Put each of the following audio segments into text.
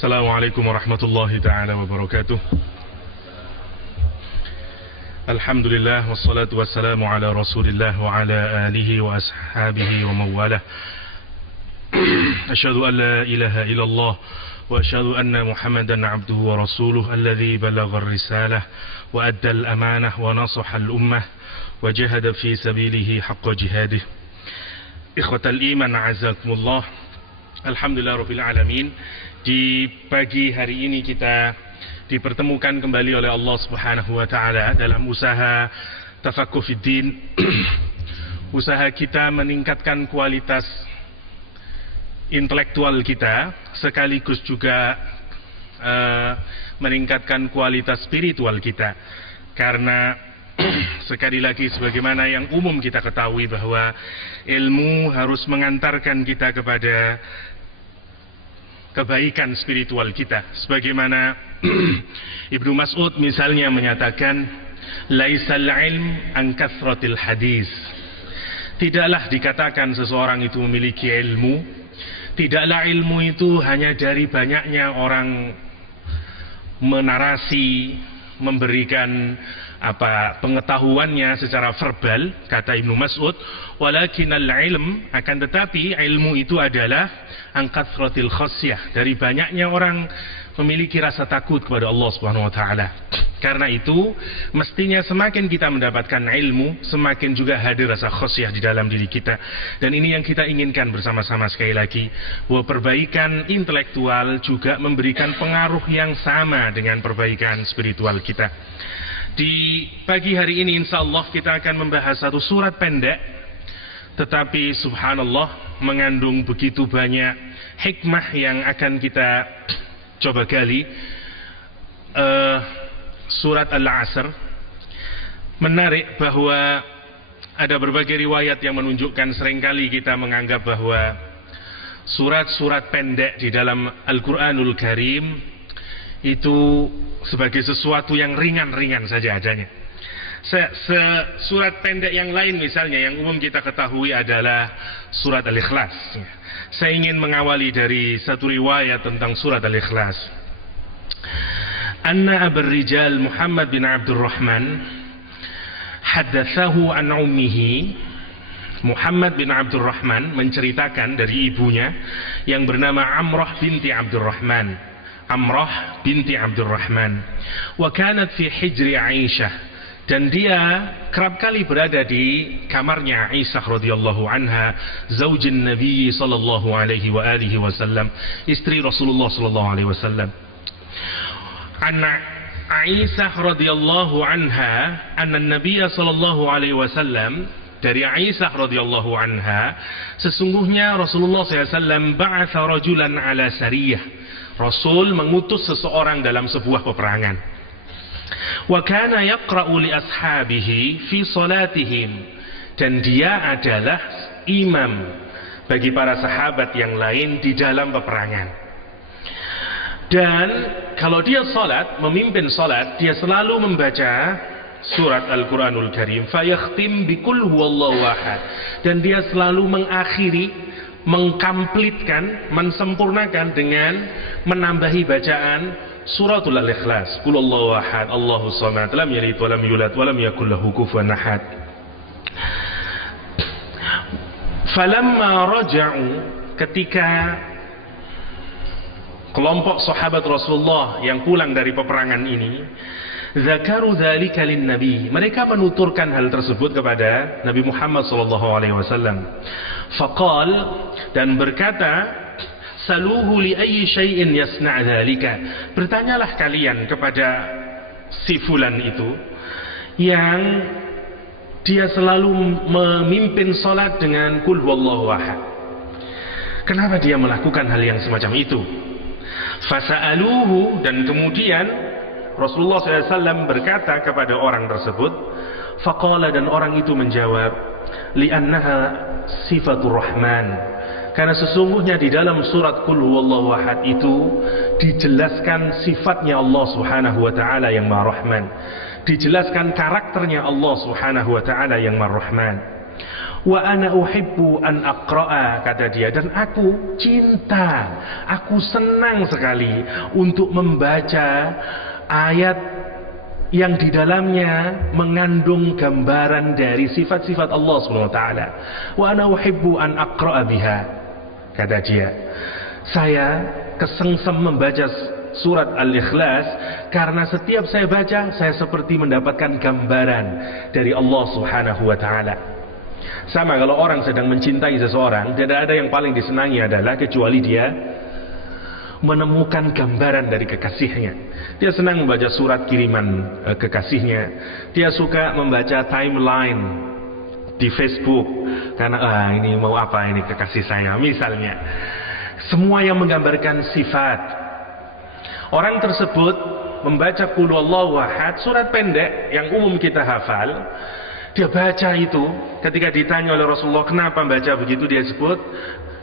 Assalamualaikum warahmatullahi ta'ala wabarakatuh. Alhamdulillah wassalatu wassalamu ala rasulillah wa ala alihi wa ashabihi wa mawalah. Asyhadu an la ilaha illallah wa asyhadu anna Muhammadan abduhu wa rasuluh alladhi balagha ar-risalah wa adda al-amanah wa nasaha al-ummah wa jahada fi sabilihi haqqa jihadih. Ikhwatal iman a'azakumullah. Alhamdulillah rabbil alamin. Di pagi hari ini kita dipertemukan kembali oleh Allah Subhanahu wa taala dalam usaha tafaqquh fiddin. Usaha kita meningkatkan kualitas intelektual kita sekaligus juga meningkatkan kualitas spiritual kita. Karena sekali lagi sebagaimana yang umum kita ketahui bahwa ilmu harus mengantarkan kita kepada kebaikan spiritual kita. Sebagaimana Ibnu Mas'ud misalnya menyatakan, laisal ilm an kathratil hadis. Tidaklah dikatakan seseorang itu memiliki ilmu, tidaklah ilmu itu hanya dari banyaknya orang menarasi, memberikan pengetahuannya secara verbal, kata Ibnu Mas'ud, walakinal ilm, akan tetapi ilmu itu adalah angkathratil khasyah, dari banyaknya orang memiliki rasa takut kepada Allah Subhanahu wa taala. Karena itu mestinya semakin kita mendapatkan ilmu, semakin juga hadir rasa khasyah di dalam diri kita. Dan ini yang kita inginkan bersama-sama sekali lagi, bahwa perbaikan intelektual juga memberikan pengaruh yang sama dengan perbaikan spiritual kita. Di pagi hari ini insyaallah kita akan membahas satu surat pendek, tetapi subhanallah mengandung begitu banyak hikmah yang akan kita coba gali. Surat Al-Asr. Menarik bahwa ada berbagai riwayat yang menunjukkan seringkali kita menganggap bahwa surat-surat pendek di dalam Al-Quranul Karim itu sebagai sesuatu yang ringan-ringan saja adanya. Surat pendek yang lain misalnya yang umum kita ketahui adalah surat Al-Ikhlas. Saya ingin mengawali dari satu riwayat tentang surat Al-Ikhlas. Anna Abar Rijal Muhammad bin Abdurrahman haddatsahu an ummihi. Muhammad bin Abdurrahman menceritakan dari ibunya yang bernama Amrah binti Abdurrahman. Amrah binti Abdurrahman. Wa kanat fi hijri Aisyah, dan dia kerap kali berada di kamarnya Aisyah radhiyallahu anha, zaujin Nabi sallallahu alaihi wa alihi wasallam, istri Rasulullah sallallahu alaihi wasallam. Anna Aisyah radhiyallahu anha anna Nabi sallallahu alaihi wasallam, dari Aisyah radhiyallahu anha, sesungguhnya Rasulullah sallallahu alaihi wasallam ba'atha rajulan ala sariyah. Rasul mengutus seseorang dalam sebuah peperangan. Wa kana yaqra'u li ashabihi fi salatihim, dan dia adalah imam bagi para sahabat yang lain di dalam peperangan. Dan kalau dia salat, memimpin salat, dia selalu membaca surat Al-Quranul Karim, fayakhtim bikul huwallahu ahad, dan dia selalu mengakhiri, mengkamplitkan, mensempurnakan dengan menambahi bacaan suratul Al-Ikhlas, qul huwallahu ahad, Allahus samad, lam yalid wa lam yulad wa lam yakul lahu kufuwan ahad. Falamma raja'u, ketika kelompok sahabat Rasulullah yang pulang dari peperangan ini, zakaru dzalika lin nabi, mereka menuturkan hal tersebut kepada Nabi Muhammad sallallahu alaihi wasallam. Faqal, dan berkata, saluhu li ayyi syai'in yasna' dzalika, bertanyalah kalian kepada si fulan itu yang dia selalu memimpin salat dengan qul huwallahu ahad, kenapa dia melakukan hal yang semacam itu? Fasa'aluhu, dan kemudian Rasulullah SAW berkata kepada orang tersebut, faqala, dan orang itu menjawab, li'annaha sifatur rahman, karena sesungguhnya di dalam surat qul huwallahu ahad itu dijelaskan sifatnya Allah Subhanahu wa taala yang Maha Rahman, dijelaskan karakternya Allah Subhanahu wa taala yang Maha Rahman. Wa ana uhibbu an aqra'a, kata dia, dan aku cinta, aku senang sekali untuk membaca ayat yang di dalamnya mengandung gambaran dari sifat-sifat Allah Subhanahu wa taala. Wa ana uhibbu an aqra'a biha, kata dia. Saya kesengsem membaca surat Al-Ikhlas karena setiap saya baca saya seperti mendapatkan gambaran dari Allah Subhanahu wa taala. Sama kalau orang sedang mencintai seseorang, tidak ada yang paling disenangi adalah kecuali dia menemukan gambaran dari kekasihnya. Dia senang membaca surat kiriman kekasihnya. Dia suka membaca timeline di Facebook karena ini mau apa ini kekasih saya misalnya. Semua yang menggambarkan sifat. Orang tersebut membaca Qul Huwallahu Ahad, surat pendek yang umum kita hafal. Dia baca itu, ketika ditanya oleh Rasulullah kenapa baca begitu, dia sebut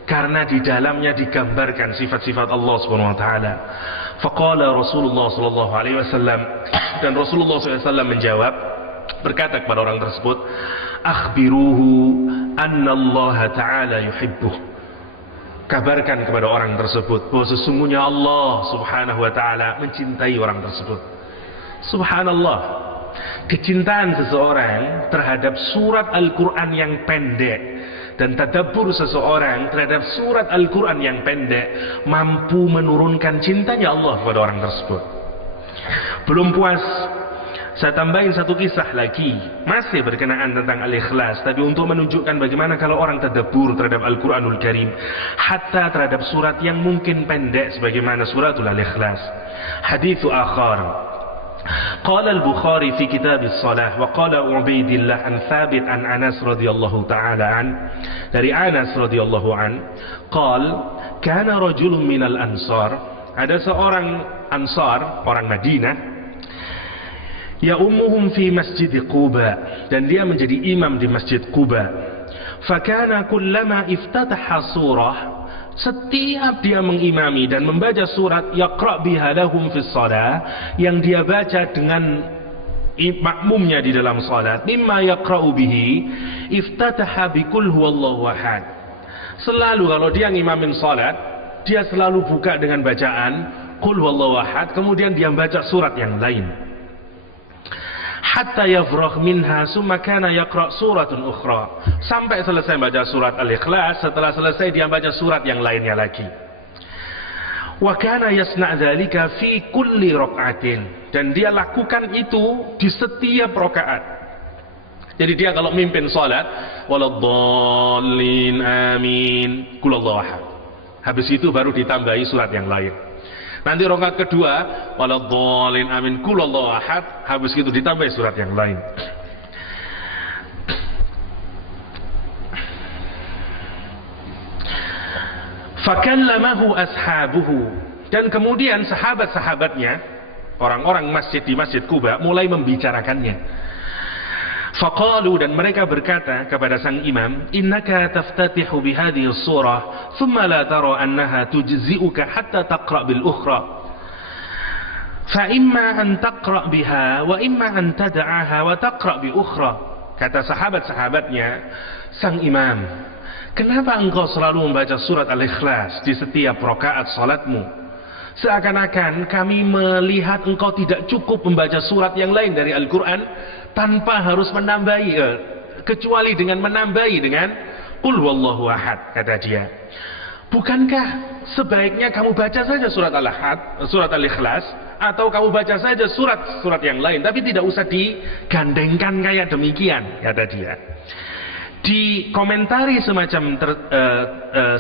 karena di dalamnya digambarkan sifat-sifat Allah Subhanahu wa taala. Faqala Rasulullah sallallahu alaihi wasallam, dan Rasulullah SAW menjawab, berkata kepada orang tersebut, akhbiruhu anna Allah taala yuhibbuh. Kabarkan kepada orang tersebut bahwa sesungguhnya Allah Subhanahu wa taala mencintai orang tersebut. Subhanallah. Kecintaan seseorang terhadap surat Al-Quran yang pendek dan tadabbur seseorang terhadap surat Al-Quran yang pendek mampu menurunkan cintanya Allah kepada orang tersebut. Belum puas, saya tambahin satu kisah lagi, masih berkenaan tentang Al-Ikhlas, tapi untuk menunjukkan bagaimana kalau orang tadabbur terhadap Al-Quranul Karim, hatta terhadap surat yang mungkin pendek sebagaimana suratul Al-Ikhlas. Hadithu akhar, قال البخاري في كتاب الصلاة وقال عبيد الله عن ثابت عن أنس رضي الله تعالى عنه, dari Anas radhiyallahu an, قال كان رجل من الأنصار, ada seorang Ansar, orang Madinah, يؤمهم في مسجد قباء, dan dia menjadi imam di Masjid Quba. فكان كلما افتتح سورة, setiap dia mengimami dan membaca surat yaqra' biha lahum fis shalah, yang dia baca dengan makmumnya di dalam salat, mimma yaqra'u bihi iftataha bi qul huwallahu ahad. Selalu kalau dia ngimamin salat, dia selalu buka dengan bacaan qul huwallahu ahad, kemudian dia baca surat yang lain. Hatta yafragh minha summa kana yaqra' suratun ukhra, sampai selesai baca surat Al-Ikhlas, setelah selesai dia baca surat yang lainnya lagi. Wa kana yasna' dzalika fi kulli rak'atin, dan dia lakukan itu di setiap rakaat. Jadi dia kalau mimpin salat, waladdallin amin qul huwallahu ahad, habis itu baru ditambahi surat yang lain. Nanti rakaat kedua, waladhdallin amin qul huwallahu ahad, habis itu ditambah surat yang lain. Fakallamahu ashabuhu, dan kemudian sahabat-sahabatnya, orang-orang masjid di Masjid Quba mulai membicarakannya. Faqalu, dan mereka berkata kepada sang imam, innaka taftatihu bihadhihi surah thumma la tara annaha tujzi'uka hatta taqra' bil ukhra fa imma an taqra' biha wa imma an tad'aha wa taqra' bi ukhra. Kata sahabat-sahabatnya, sang imam, kenapa engkau selalu membaca surat Al-Ikhlas di setiap rakaat salatmu? Seakan-akan kami melihat engkau tidak cukup membaca surat yang lain dari Al-Quran tanpa harus menambahi, kecuali dengan menambahi dengan Qul Huwallahu Ahad, kata dia. Bukankah sebaiknya kamu baca saja surat Al-Ahad, surat Al-Ikhlas, atau kamu baca saja surat-surat yang lain, tapi tidak usah digandengkan kayak demikian, kata dia. Dikomentari semacam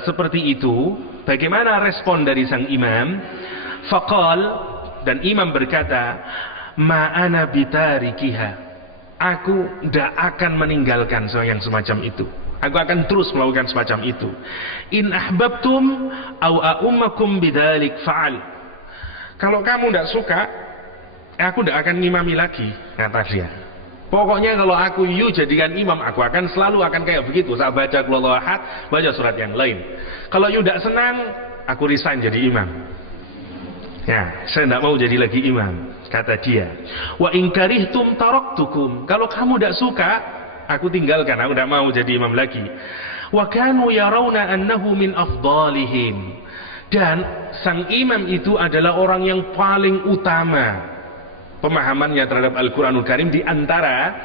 seperti itu, bagaimana respon dari sang imam? Faqal, dan imam berkata, ma'ana bitarikiha, aku tidak akan meninggalkan yang semacam itu. Aku akan terus melakukan semacam itu. In ahbabtum au a'ummakum bidzalik fa'al. Kalau kamu tidak suka, aku tidak akan ngimami lagi, kata dia. Pokoknya kalau aku jadikan imam, aku akan selalu kayak begitu. Saya baca Qul Huwallahu Ahad, baca surat yang lain. Kalau you tidak senang, aku resign jadi imam. Ya, saya tidak mau jadi lagi imam, kata dia. Wa in karihtum taraktukum. Kalau kamu tidak suka, aku tinggalkan, aku tidak mau jadi imam lagi. Wa kanu yarawna annahu min afdalihim, dan sang imam itu adalah orang yang paling utama pemahamannya terhadap Al-Quranul Karim di antara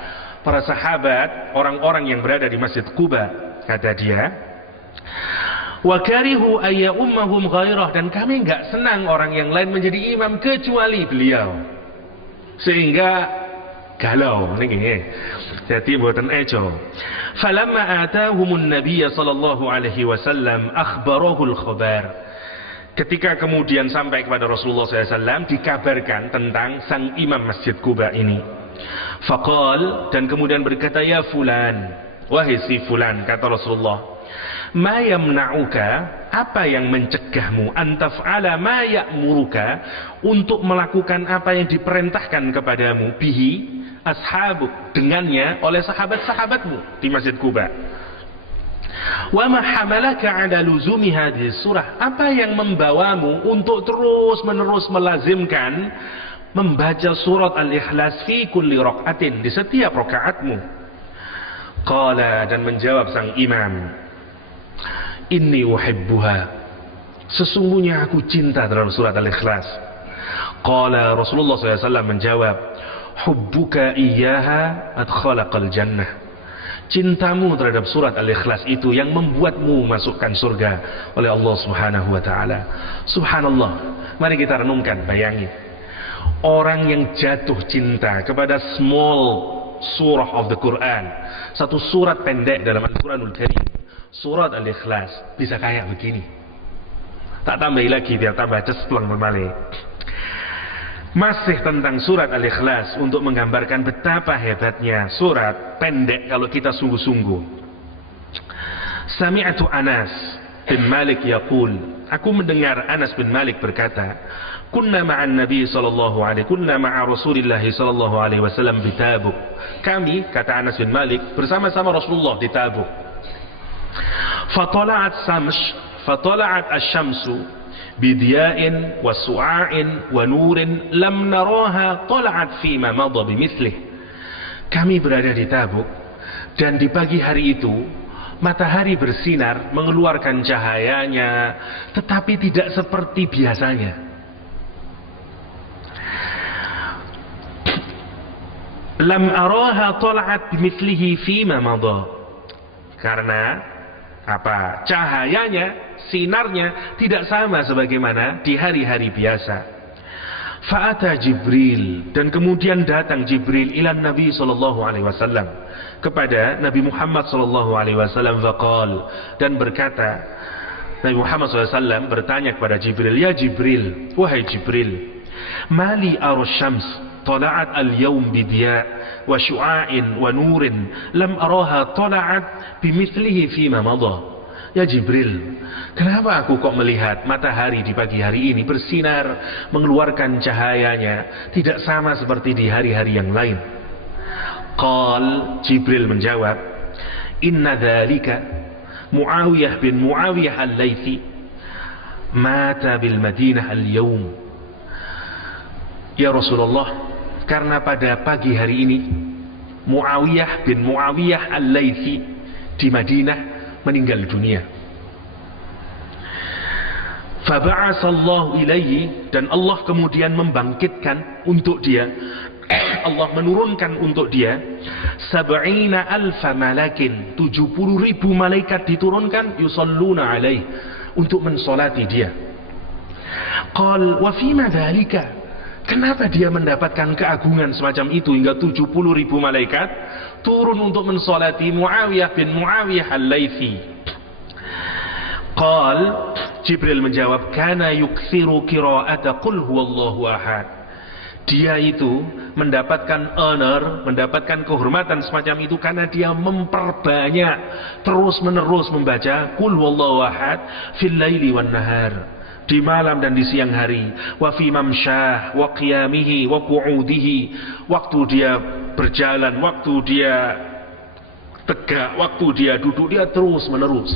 para sahabat, orang-orang yang berada di Masjid Quba. Kata dia, wa karihu ayya ummahum ghairah, dan kami enggak senang orang yang lain menjadi imam kecuali beliau, sehingga galau niki. Jadi mboten ejo. Falamma atahumun nabiy sallallahu alaihi wasallam akhbarahul khabar, ketika kemudian sampai kepada Rasulullah SAW dikabarkan tentang sang imam Masjid Quba ini. Faqal, dan kemudian berkata, ya fulan, wahai si fulan, kata Rasulullah, ma yamna'uka, apa yang mencegahmu, antaf'ala ma ya'muruka, untuk melakukan apa yang diperintahkan kepadamu, bihi ashabuk, dengannya oleh sahabat-sahabatmu di Masjid Quba. Wa ma hamalaka ala luzumi hadhihi surah, apa yang membawamu untuk terus-menerus melazimkan membaca surat Al-Ikhlas fi kulli raq'atin, di setiap rakaatmu. Qala, dan menjawab sang imam, inni uhibbuha, sesungguhnya aku cinta terhadap surat Al-Ikhlas. Qala, Rasulullah SAW menjawab, hubbuka iyyaha adkhalaqal jannah, cintamu terhadap surat Al-Ikhlas itu yang membuatmu masukkan surga oleh Allah Subhanahu wa taala. Subhanallah. Mari kita renungkan, bayangin. Orang yang jatuh cinta kepada small surah of the Quran, satu surat pendek dalam Al-Quranul Karim, surat Al-Ikhlas, bisa kayak begini. Tak tambahi lagi, biar tambah cespleng berbalik. Masih tentang surat Al-Ikhlas, untuk menggambarkan betapa hebatnya surat pendek kalau kita sungguh-sungguh. Sami'atu Anas bin Malik yaqul, aku mendengar Anas bin Malik berkata, kunna ma'an Nabi sallallahu alaihi, kunna ma'a Rasulillah sallallahu alaihi wasallam di Tabuk. Kami, kata Anas bin Malik, bersama-sama Rasulullah di Tabuk. Fatala'at asy-syamsu bidiya'in wa su'a'in wa nurin lam naraha tala'at fima madha bimithlih. Kami berada di Tabuk, dan di pagi hari itu matahari bersinar, mengeluarkan cahayanya, tetapi tidak seperti biasanya. Lam araha tala'at bimithlihi fima madha, karena apa? Cahayanya, sinarnya tidak sama sebagaimana di hari-hari biasa. Fa'ata Jibril, dan kemudian datang Jibril ila Nabi sallallahu alaihi wasallam, kepada Nabi Muhammad sallallahu alaihi wasallam, faqal, dan berkata, Nabi Muhammad sallallahu alaihi wasallam bertanya kepada Jibril, ya Jibril, wahai Jibril, mali arasyams tala'at al-yawm bidiya' wa syu'a'in wa nurin lam araha tala'at bimithlihi fima madha. Ya Jibril, kenapa aku kok melihat matahari di pagi hari ini bersinar, mengeluarkan cahayanya tidak sama seperti di hari-hari yang lain? Qal, Jibril menjawab, inna dzalika Muawiyah bin Muawiyah al-Laythi mata bil Madinah al-yawm. Ya Rasulullah, karena pada pagi hari ini Muawiyah bin Muawiyah al-Laythi di Madinah meninggal dunia. Faba'asallahu ilaihi, dan Allah kemudian membangkitkan untuk dia, Allah menurunkan untuk dia 70,000 malakin, 70,000 malaikat diturunkan, yusalluna alaih, untuk mensolati dia. Qal wa fima dzalika, kenapa dia mendapatkan keagungan semacam itu hingga 70,000 malaikat turun untuk mensolati Muawiyah bin Muawiyah al-Laythi? Qal, Jibril menjawab, kana yukthiru qira'ata qul huwallahu ahad. Dia itu mendapatkan honor, mendapatkan kehormatan semacam itu karena dia memperbanyak terus-menerus membaca qul huwallahu ahad fil laili wan nahar, di malam dan di siang hari, wa fi mamsyah wa qiyamihi wa qu'udihi, waktu dia berjalan, waktu dia tegak, waktu dia duduk, dia terus menerus.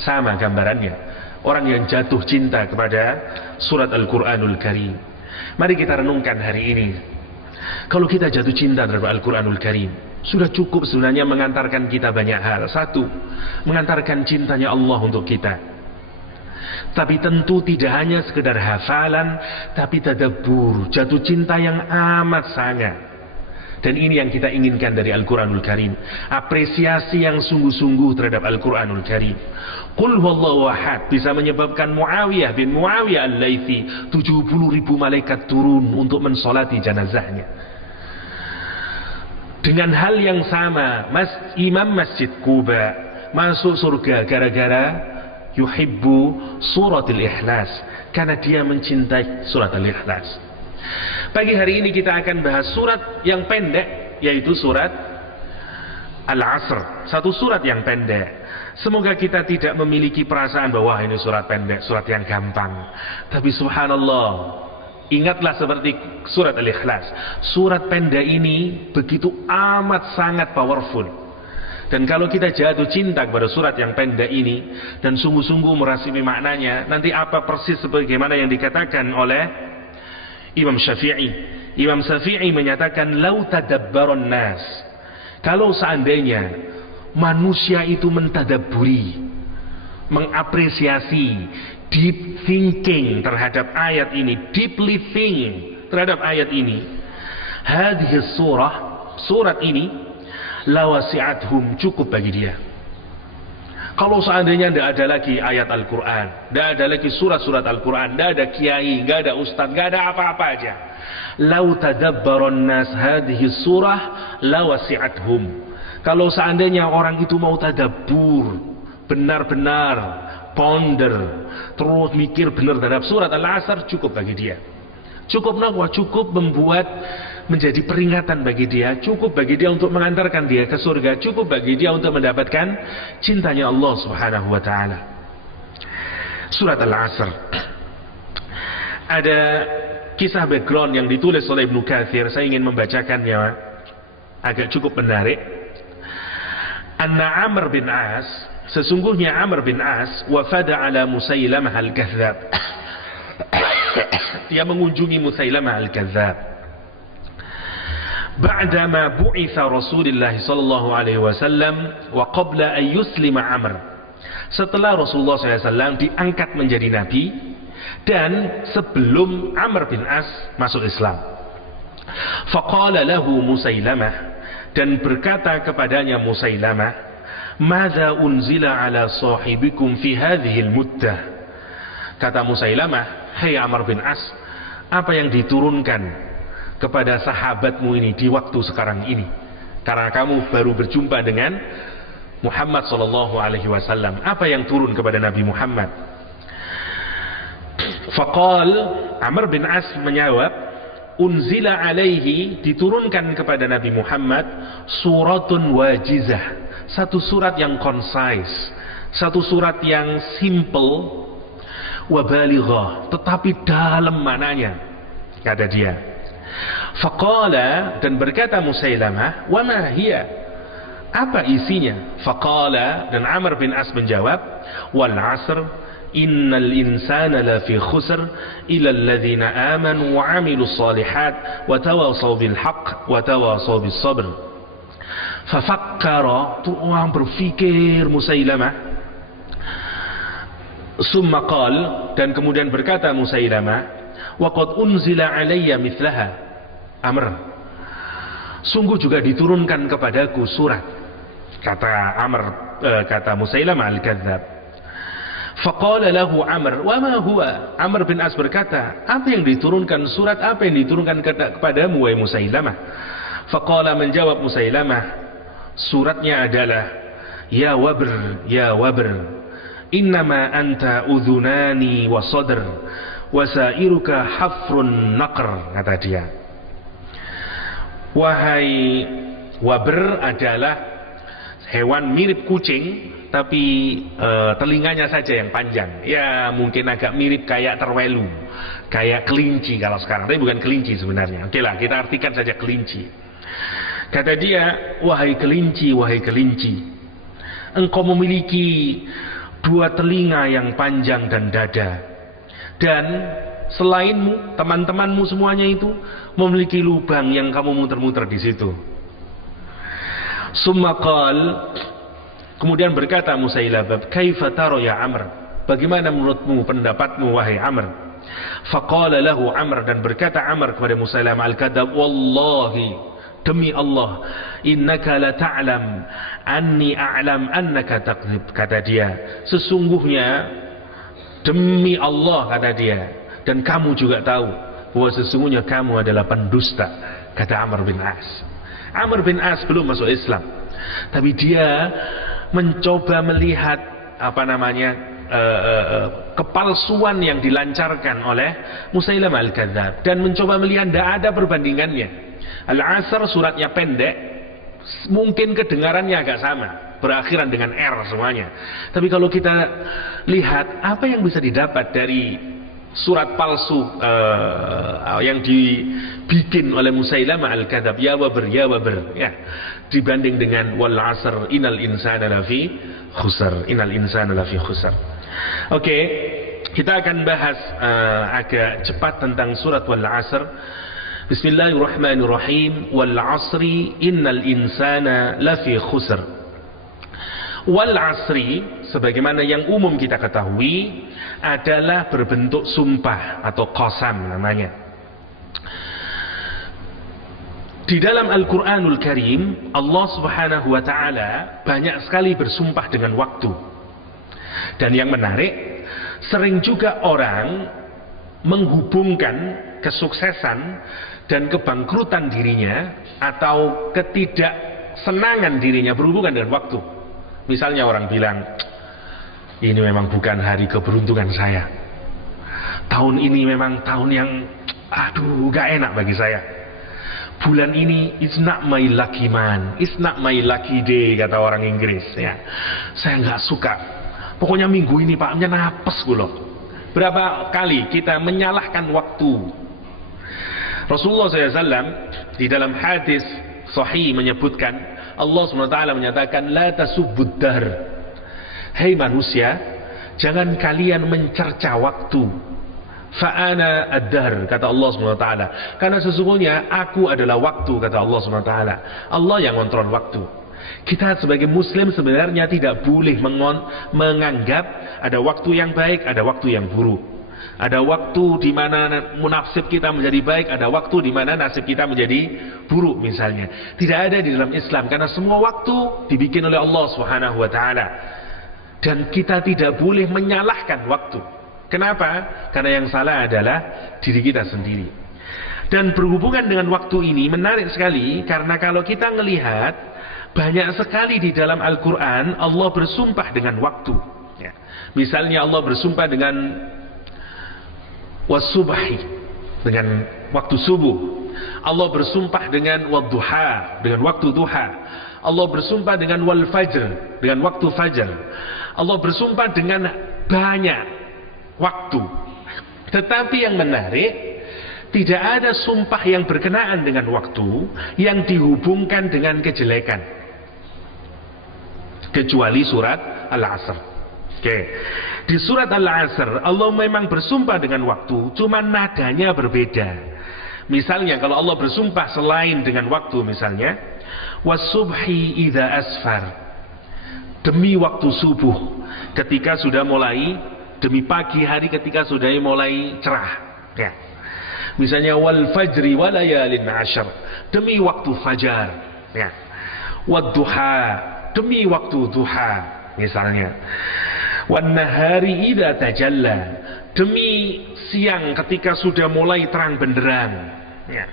Sama gambarannya orang yang jatuh cinta kepada surat Al-Quranul Karim. Mari kita renungkan hari ini, kalau kita jatuh cinta terhadap Al-Quranul Karim, Sudah cukup sebenarnya mengantarkan kita banyak hal. Satu, mengantarkan cintanya Allah untuk kita. Tapi tentu tidak hanya sekedar hafalan, tapi tadabbur, jatuh cinta yang amat sangat. Dan ini yang kita inginkan dari Al-Quranul Karim. Apresiasi yang sungguh-sungguh terhadap Al-Quranul Karim. Qul huwallahu ahad bisa menyebabkan Muawiyah bin Muawiyah Al-Laythi 70.000 malaikat turun untuk mensolati jenazahnya. Dengan hal yang sama, Imam Masjid Quba masuk surga gara-gara yuhibbu suratul Ikhlas, karena dia mencintai surat Al-Ikhlas. Pagi hari ini kita akan bahas surat yang pendek, yaitu surat Al-Asr. Satu surat yang pendek. Semoga kita tidak memiliki perasaan bahwa ini surat pendek, surat yang gampang. Tapi subhanallah, ingatlah seperti surat Al-Ikhlas. Surat pendek ini begitu amat sangat powerful. Dan kalau kita jatuh cinta kepada surat yang pendek ini dan sungguh-sungguh merasimi maknanya, nanti apa persis sebagaimana yang dikatakan oleh Imam Syafi'i. Imam Syafi'i menyatakan, lau tadabbaron nas, kalau seandainya manusia itu mentadabburi, mengapresiasi, deep thinking terhadap ayat ini, deeply think terhadap ayat ini, hadhihi surah, surat ini, lawasi'athum, cukup bagi dia. Kalau seandainya tidak ada lagi ayat Al-Quran, tidak ada lagi surat-surat Al-Quran, tidak ada kiai, tidak ada ustadz, tidak ada apa-apa aja. Lau tadabbaron nas hadhihi surah lawasi'athum. Kalau seandainya orang itu mau tadabbur, benar-benar ponder, terus mikir benar terhadap surat Al-Asr, cukup bagi dia. Cukup napa? Cukup membuat menjadi peringatan bagi dia, cukup bagi dia untuk mengantarkan dia ke surga, cukup bagi dia untuk mendapatkan cintanya Allah Subhanahu wa taala. Surat Al-Asr. Ada kisah background yang ditulis oleh Ibnu Katsir, saya ingin membacakannya, agak cukup menarik. Anna Amr bin As, sesungguhnya Amr bin As wafada ala Musailamah al-Kadzdzab. Dia mengunjungi Musailamah al-Kadzdzab. Ba'dama bu'itha Rasulullah sallallahu alaihi wasallam wa qabla an yuslima Amr. Setelah Rasulullah SAW diangkat menjadi nabi dan sebelum Amr bin As masuk Islam. Faqala lahu Musailamah, dan berkata kepadanya Musailamah, "Madza unzila ala sahibikum fi hadhihi al-muddah?" Kata Musailamah, "Hai Amr bin As, apa yang diturunkan kepada sahabatmu ini di waktu sekarang ini, karena kamu baru berjumpa dengan Muhammad sallallahu alaihi wasallam, apa yang turun kepada Nabi Muhammad?" Faqal, Amr bin As menjawab, "Unzila alaihi," diturunkan kepada Nabi Muhammad, suratun wajizah, satu surat yang concise, satu surat yang simple, wabalighah, tetapi dalam maknanya, kata dia. Faqala, dan berkata Musailamah, "Wa ma hiya?" Apa isinya? Faqala, dan Amr bin As menjawab, "Wal 'asr, innal insana lafi khusr illa alladhina amanu wa 'amilus shalihat wa tawasaw bil haqq wa tawasaw bis sabr." Fafakkara, orang berfikir Musailamah. Summa qal, dan kemudian berkata Musailamah, "Wa qad unzila alayya mithlaha." Amr, sungguh juga diturunkan kepadaku surat, kata Amr, kata Musailamah al-Kadzdzab. Faqala lahu Amr, "Wa ma huwa?" Amr bin As berkata, "Apa yang diturunkan, surat apa yang diturunkan kepadamu wahai Musailamah?" Faqala, menjawab Musailamah, suratnya adalah, "Ya Wabr, ya Wabr, innama anta udhunani wa sadr, wasairuka hafrun naqr," kata dia. Wahai Wabr, adalah hewan mirip kucing, tapi telinganya saja yang panjang. Ya mungkin agak mirip kayak terwelu, kayak kelinci kalau sekarang, tapi bukan kelinci sebenarnya. Oke lah, kita artikan saja kelinci. Kata dia, "Wahai kelinci, wahai kelinci, engkau memiliki dua telinga yang panjang dan dada, dan selainmu, teman-temanmu semuanya itu memiliki lubang yang kamu muter-muter di situ." Summa qal, kemudian berkata Musailamah, kaifa tara ya Amr, bagaimana menurutmu, pendapatmu wahai Amr? Faqala lahu Amr, dan berkata Amr kepada Musailamah al-Kadzdzab, wallahi, demi Allah, innaka la ta'lam anni a'lam annaka takdzib, kata dia, sesungguhnya demi Allah, kata dia, dan kamu juga tahu bahwa sesungguhnya kamu adalah pendusta, kata Amr bin As. Amr bin As belum masuk Islam, tapi dia mencoba melihat kepalsuan yang dilancarkan oleh Musailamah al-Kadzdzab, dan mencoba melihat tidak ada perbandingannya. Al-Asr suratnya pendek, mungkin kedengarannya agak sama, berakhiran dengan R semuanya, tapi kalau kita lihat apa yang bisa didapat dari surat palsu yang dibikin oleh Musailamah al-Kadzdzab, ya wabr ya, dibanding dengan wal asr innal insana lafi khusr, Oke, kita akan bahas agak cepat tentang surat wal asr. Bismillahirrahmanirrahim. Wal asri innal insana lafi khusr. Wal asri, sebagaimana yang umum kita ketahui, adalah berbentuk sumpah atau qasam namanya. Di dalam Al-Quranul Karim, Allah Subhanahu wa Ta'ala banyak sekali bersumpah dengan waktu. Dan yang menarik, sering juga orang menghubungkan kesuksesan dan kebangkrutan dirinya atau ketidaksenangan dirinya berhubungan dengan waktu. Misalnya orang bilang, ini memang bukan hari keberuntungan saya, tahun ini memang tahun yang gak enak bagi saya, bulan ini it's not my lucky man, it's not my lucky day, kata orang Inggris ya. Saya nggak suka, pokoknya minggu ini Pak nyenapes loh. Berapa kali kita menyalahkan waktu. Rasulullah SAW di dalam hadis sahih menyebutkan, Allah SWT menyatakan, la tasubbud dahr, hei manusia, jangan kalian mencerca waktu. Fa'ana ad-dahr, kata Allah SWT, karena sesungguhnya aku adalah waktu, kata Allah SWT. Allah yang kontrol waktu. Kita sebagai muslim sebenarnya tidak boleh menganggap ada waktu yang baik, ada waktu yang buruk. Ada waktu di mana nasib kita menjadi baik, ada waktu di mana nasib kita menjadi buruk misalnya. Tidak ada di dalam Islam, karena semua waktu dibikin oleh Allah Subhanahu wa Ta'ala. Dan kita tidak boleh menyalahkan waktu. Kenapa? Karena yang salah adalah diri kita sendiri. Dan berhubungan dengan waktu ini menarik sekali, karena kalau kita melihat banyak sekali di dalam Al-Quran Allah bersumpah dengan waktu ya. Misalnya Allah bersumpah dengan wasubhi, dengan waktu subuh. Allah bersumpah dengan wadduha, dengan waktu duha. Allah bersumpah dengan wal fajr, dengan waktu fajar. Allah bersumpah dengan banyak waktu. Tetapi yang menarik, tidak ada sumpah yang berkenaan dengan waktu yang dihubungkan dengan kejelekan, kecuali surat Al-Asr. Oke. Di surat Al-Asr Allah memang bersumpah dengan waktu, cuma nadanya berbeda. Misalnya kalau Allah bersumpah selain dengan waktu, misalnya wasubhi idza asfar, demi waktu subuh ketika sudah mulai, demi pagi hari ketika sudah mulai cerah ya. Misalnya wal fajri walayalin ashar, demi waktu fajar ya. Wadduha, demi waktu duha misalnya. Wan nahari idza tajalla, demi siang ketika sudah mulai terang benderang ya.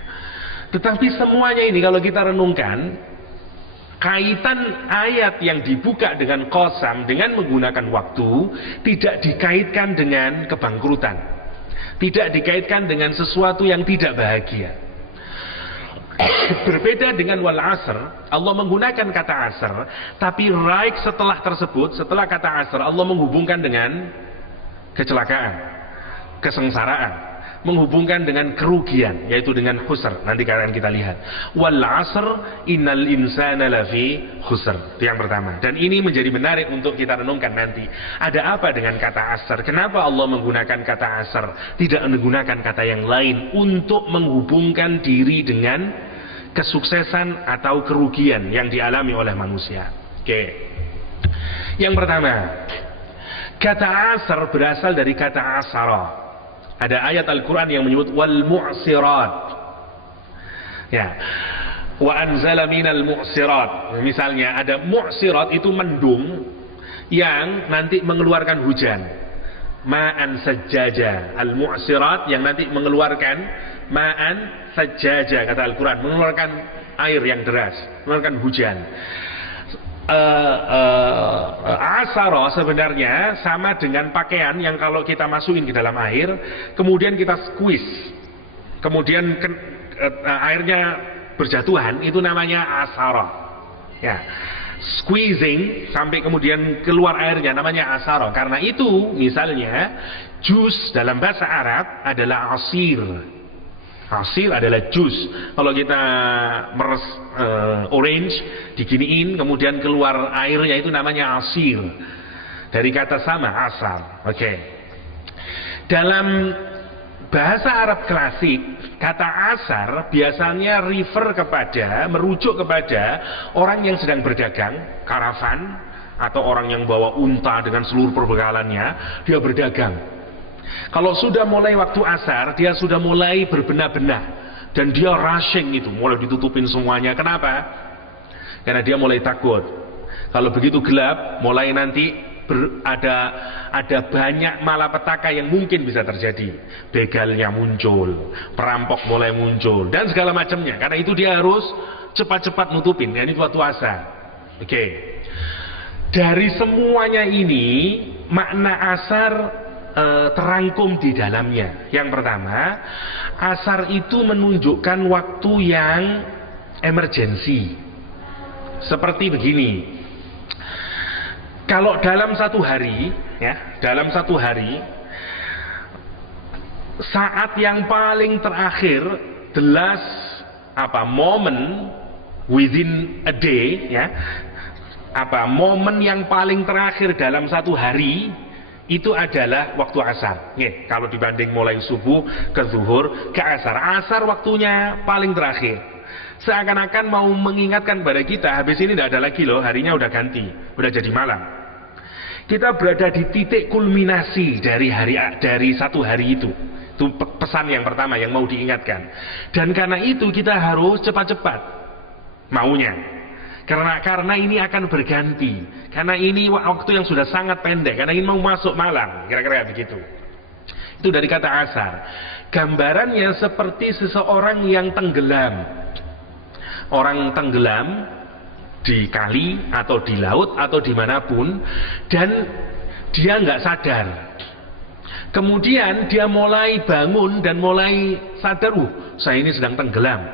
Tetapi semuanya ini kalau kita renungkan, kaitan ayat yang dibuka dengan qasam, dengan menggunakan waktu, tidak dikaitkan dengan kebangkrutan, tidak dikaitkan dengan sesuatu yang tidak bahagia. Berbeda dengan wal asr, Allah menggunakan kata asr, tapi right setelah tersebut, setelah kata asr, Allah menghubungkan dengan kecelakaan, kesengsaraan, menghubungkan dengan kerugian, yaitu dengan khusr. Nanti kalian kita lihat. Wal asr innal insana lafi khusr. Itu yang pertama. Dan ini menjadi menarik untuk kita renungkan nanti. Ada apa dengan kata asr? Kenapa Allah menggunakan kata asr, tidak menggunakan kata yang lain untuk menghubungkan diri dengan kesuksesan atau kerugian yang dialami oleh manusia. Oke. Yang pertama, kata asar berasal dari kata asara. Ada ayat Al-Quran yang menyebut wal mu'sirat. Ya. Wa anzala minal mu'sirat. Misalnya ada mu'sirat, itu mendung yang nanti mengeluarkan hujan. Ma'an sajjaja. Al-mu'sirat yang nanti mengeluarkan ma'an sajjaja, kata Al-Quran, mengeluarkan air yang deras, mengeluarkan hujan. Asara sebenarnya sama dengan pakaian yang kalau kita masukin ke dalam air, kemudian kita squeeze, kemudian airnya berjatuhan, itu namanya asara. Ya, squeezing sampai kemudian keluar airnya namanya asara. Karena itu, misalnya jus dalam bahasa Arab adalah asir. Asir adalah jus. Kalau kita meres orange, diginiin, kemudian keluar airnya, itu namanya asir. Dari kata sama, asar. Oke. Dalam bahasa Arab klasik, kata asar biasanya merujuk kepada orang yang sedang berdagang, karavan, atau orang yang bawa unta dengan seluruh perbekalannya, dia berdagang. Kalau sudah mulai waktu asar, dia sudah mulai berbenah-benah, dan dia rushing itu, mulai ditutupin semuanya. Kenapa? Karena dia mulai takut. Kalau begitu gelap, mulai nanti ada banyak malapetaka yang mungkin bisa terjadi. Begalnya muncul, perampok mulai muncul, dan segala macamnya. Karena itu dia harus cepat-cepat nutupin. Ini waktu asar. Oke. Dari semuanya ini, makna asar terangkum di dalamnya. Yang pertama, asar itu menunjukkan waktu yang emergensi. Seperti begini. Kalau dalam satu hari, saat yang paling terakhir, the last moment within a day, momen yang paling terakhir dalam satu hari, itu adalah waktu asar. Nih, kalau dibanding mulai subuh ke zuhur ke asar, asar waktunya paling terakhir. Seakan-akan mau mengingatkan pada kita, habis ini tidak ada lagi loh, harinya udah ganti, udah jadi malam. Kita berada di titik kulminasi dari satu hari itu. Itu pesan yang pertama yang mau diingatkan. Dan karena itu kita harus cepat-cepat maunya. Karena ini akan berganti. Karena ini waktu yang sudah sangat pendek. Karena ini mau masuk malam. Kira-kira begitu. Itu dari kata asar. Gambarannya seperti seseorang yang tenggelam. Orang tenggelam di kali atau di laut atau dimanapun, dan dia nggak sadar. Kemudian dia mulai bangun dan mulai sadar, saya ini sedang tenggelam.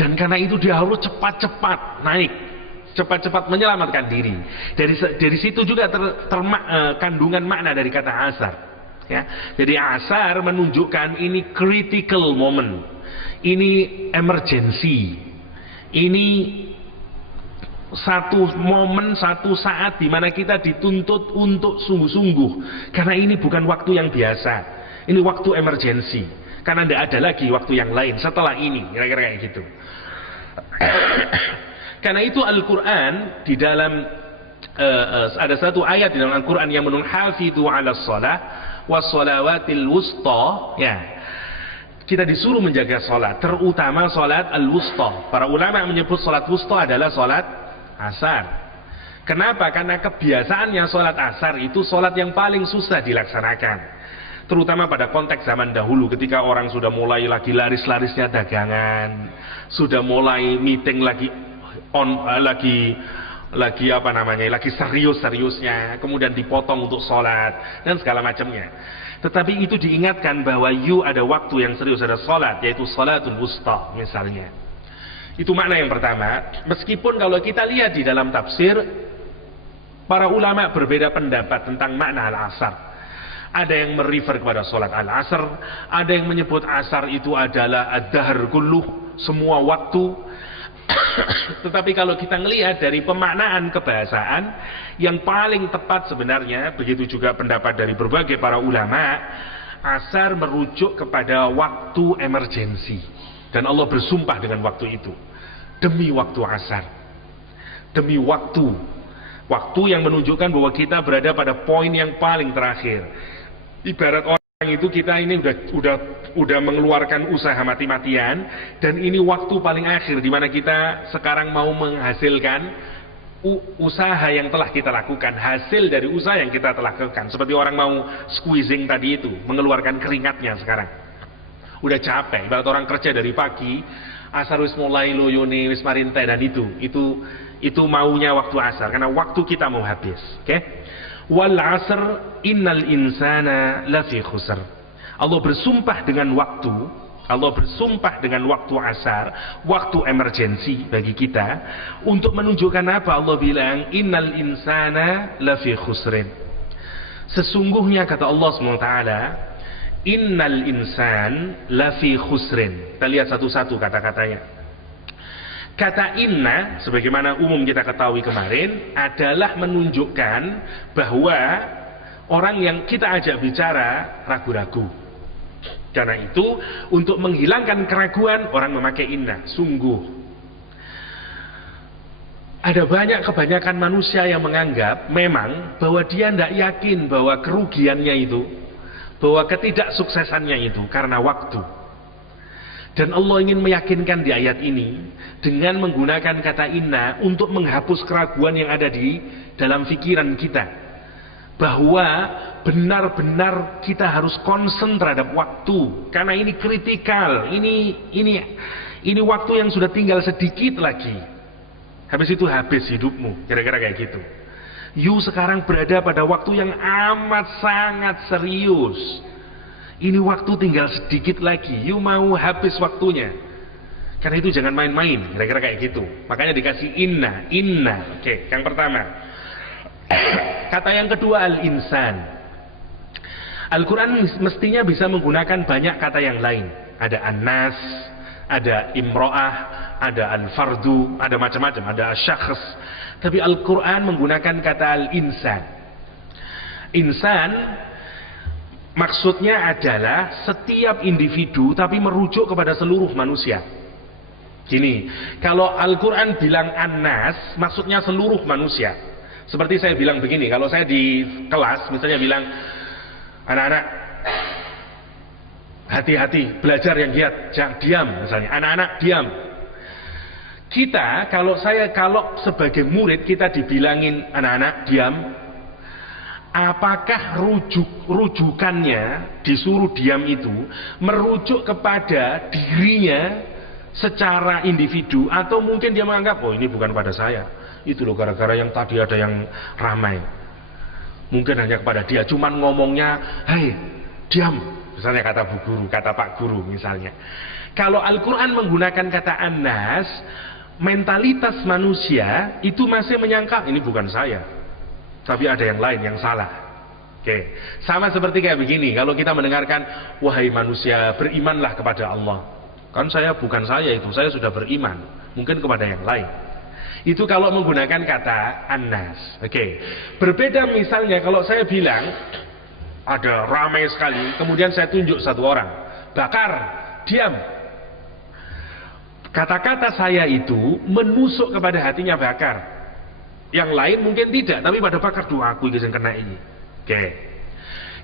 Dan karena itu dia harus cepat-cepat naik, cepat-cepat menyelamatkan diri. Dari situ juga kandungan makna dari kata asar. Ya, jadi asar menunjukkan ini critical moment, ini emergency, ini satu momen, satu saat di mana kita dituntut untuk sungguh-sungguh. Karena ini bukan waktu yang biasa, ini waktu emergency. Karena tidak ada lagi waktu yang lain setelah ini, kira-kira kayak gitu. Karena itu Al-Quran di dalam ada satu ayat di dalam Al-Quran yang menunjuk hafidhu 'alas shalah was shalawatil wusta. Ya, kita disuruh menjaga salat, terutama salat al-wusta. Para ulama menyebut salat wusta adalah salat asar. Kenapa? Karena kebiasaannya salat asar itu salat yang paling susah dilaksanakan, terutama pada konteks zaman dahulu ketika orang sudah mulai lagi laris-larisnya dagangan, sudah mulai meeting lagi lagi serius-seriusnya, kemudian dipotong untuk sholat dan segala macamnya. Tetapi itu diingatkan bahwa ada waktu yang serius, ada sholat, yaitu sholatul wusta misalnya. Itu makna yang pertama. Meskipun kalau kita lihat di dalam tafsir, para ulama berbeda pendapat tentang makna al-asar. Ada yang merefer kepada sholat al-asar, ada yang menyebut asar itu adalah ad-dahr kulluh, semua waktu. Tetapi kalau kita melihat dari pemaknaan kebahasaan, yang paling tepat sebenarnya, begitu juga pendapat dari berbagai para ulama, asar merujuk kepada waktu emergensi. Dan Allah bersumpah dengan waktu itu. demi waktu asar, demi waktu yang menunjukkan bahwa kita berada pada poin yang paling terakhir. Ibarat orang itu, kita ini udah mengeluarkan usaha mati-matian, dan ini waktu paling akhir di mana kita sekarang mau menghasilkan usaha yang telah kita lakukan, hasil dari usaha yang kita telah lakukan. Seperti orang mau squeezing tadi itu, mengeluarkan keringatnya sekarang. Udah capek, ibarat orang kerja dari pagi, asar wis mulai loyone wis marinte, dan itu maunya waktu asar, karena waktu kita mau habis. Oke? Wal asr innal insana lafi khusr. Allah bersumpah dengan waktu, Allah bersumpah dengan waktu asar, waktu emergensi bagi kita, untuk menunjukkan apa? Allah bilang innal insana lafi khusrin. Sesungguhnya kata Allah SWT, innal insan lafi khusrin. Kita lihat satu-satu kata-katanya. Kata inna, sebagaimana umum kita ketahui kemarin, adalah menunjukkan bahwa orang yang kita ajak bicara ragu-ragu. Karena itu, untuk menghilangkan keraguan, orang memakai inna. Sungguh. Ada kebanyakan manusia yang menganggap memang bahwa dia tidak yakin bahwa kerugiannya itu, bahwa ketidaksuksesannya itu karena waktu. Dan Allah ingin meyakinkan di ayat ini dengan menggunakan kata inna untuk menghapus keraguan yang ada di dalam pikiran kita, bahwa benar-benar kita harus concern terhadap waktu, karena ini kritikal, ini waktu yang sudah tinggal sedikit lagi, habis itu habis hidupmu, kira-kira kayak gitu. You sekarang berada pada waktu yang amat sangat serius. Ini waktu tinggal sedikit lagi, you mau habis waktunya. Karena itu jangan main-main, kira-kira kayak gitu. Makanya dikasih inna. Oke, yang pertama. Kata yang kedua al-insan. Al-Quran mestinya bisa menggunakan banyak kata yang lain. Ada an-nas, ada imro'ah, ada al-fardu, ada macam-macam, ada syakhs. Tapi Al-Quran menggunakan kata al-insan. Insan maksudnya adalah setiap individu, tapi merujuk kepada seluruh manusia. Gini, kalau Al-Quran bilang an-nas, maksudnya seluruh manusia. Seperti saya bilang begini, kalau saya di kelas misalnya bilang, anak-anak hati-hati, belajar yang giat, jangan diam misalnya, anak-anak diam. Kita, kalau sebagai murid kita dibilangin anak-anak diam, apakah rujukannya disuruh diam itu merujuk kepada dirinya secara individu, atau mungkin dia menganggap oh ini bukan pada saya, itu loh gara-gara yang tadi ada yang ramai, mungkin hanya kepada dia, cuman ngomongnya hei diam misalnya, kata bu guru, kata pak guru misalnya. Kalau Al-Quran menggunakan kata an-nas, mentalitas manusia itu masih menyangka ini bukan saya, tapi ada yang lain yang salah. Oke. Sama seperti kayak begini, kalau kita mendengarkan wahai manusia berimanlah kepada Allah, kan bukan saya itu, saya sudah beriman, mungkin kepada yang lain. Itu kalau menggunakan kata an-nas. Oke. Berbeda misalnya kalau saya bilang ada ramai sekali, kemudian saya tunjuk satu orang, bakar, diam. Kata-kata saya itu menusuk kepada hatinya bakar. Yang lain mungkin tidak, tapi pada bakar, duh aku yang kena ini. Oke.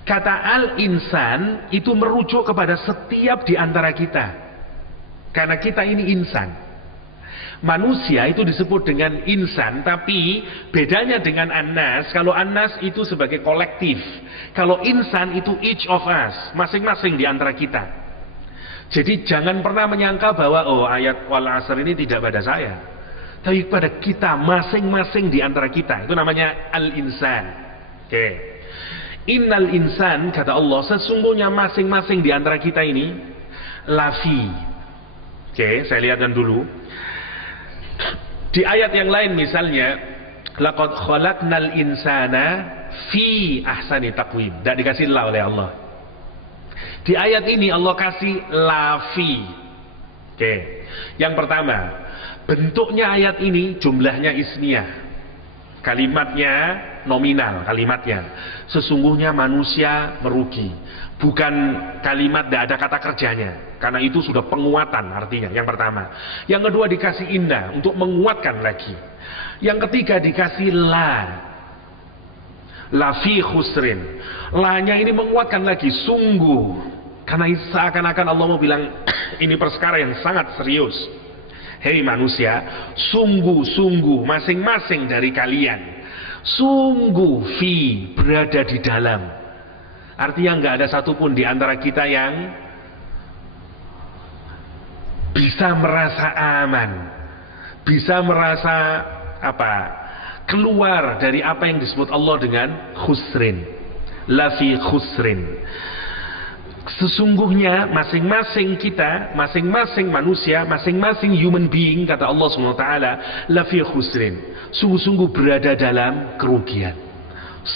Kata al-insan itu merujuk kepada setiap di antara kita, karena kita ini insan. Manusia itu disebut dengan insan, tapi bedanya dengan an-nas, kalau an-nas itu sebagai kolektif, kalau insan itu each of us, masing-masing di antara kita. Jadi jangan pernah menyangka bahwa oh ayat wal asr ini tidak pada saya, tapi pada kita masing-masing di antara kita. Itu namanya al-insan. Oke. Innal insan, kata Allah, sesungguhnya masing-masing di antara kita ini lafi. Oke, saya lihatkan dulu. Di ayat yang lain misalnya, laqad khalaqnal insana fi ahsani taqwim. Tidak dikasih la oleh Allah. Di ayat ini Allah kasih lafi. Oke. Yang pertama, bentuknya ayat ini jumlahnya ismiyah. Kalimatnya nominal, kalimatnya. Sesungguhnya manusia merugi. Bukan kalimat tidak ada kata kerjanya. Karena itu sudah penguatan artinya, yang pertama. Yang kedua dikasih inna, untuk menguatkan lagi. Yang ketiga dikasih la. La fi khusrin. La-nya ini menguatkan lagi, sungguh. Karena seakan-akan Allah mau bilang, ini perkara yang sangat serius. Hei manusia, sungguh-sungguh masing-masing dari kalian, sungguh fi, berada di dalam. Artinya nggak ada satupun di antara kita yang bisa merasa aman, bisa merasa keluar dari apa yang disebut Allah dengan khusrin, la fi khusrin. Sesungguhnya masing-masing kita, masing-masing manusia, masing-masing human being, kata Allah SWT, la fi khusrin, sungguh-sungguh berada dalam kerugian.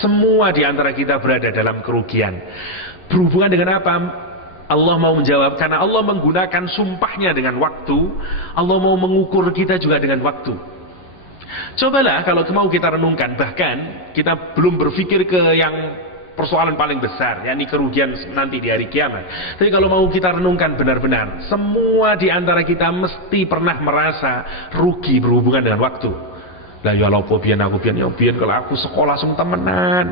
Semua di antara kita berada dalam kerugian. Berhubungan dengan apa? Allah mau menjawab, karena Allah menggunakan sumpahnya dengan waktu. Allah mau mengukur kita juga dengan waktu. Cobalah kalau mau kita renungkan, bahkan kita belum berpikir ke yang persoalan paling besar, yakni kerugian nanti di hari kiamat. Tapi kalau mau kita renungkan benar-benar, semua di antara kita mesti pernah merasa rugi berhubungan dengan waktu. Lah ya lopo biyen aku biyen ya biyen kalau aku sekolah sing temenan,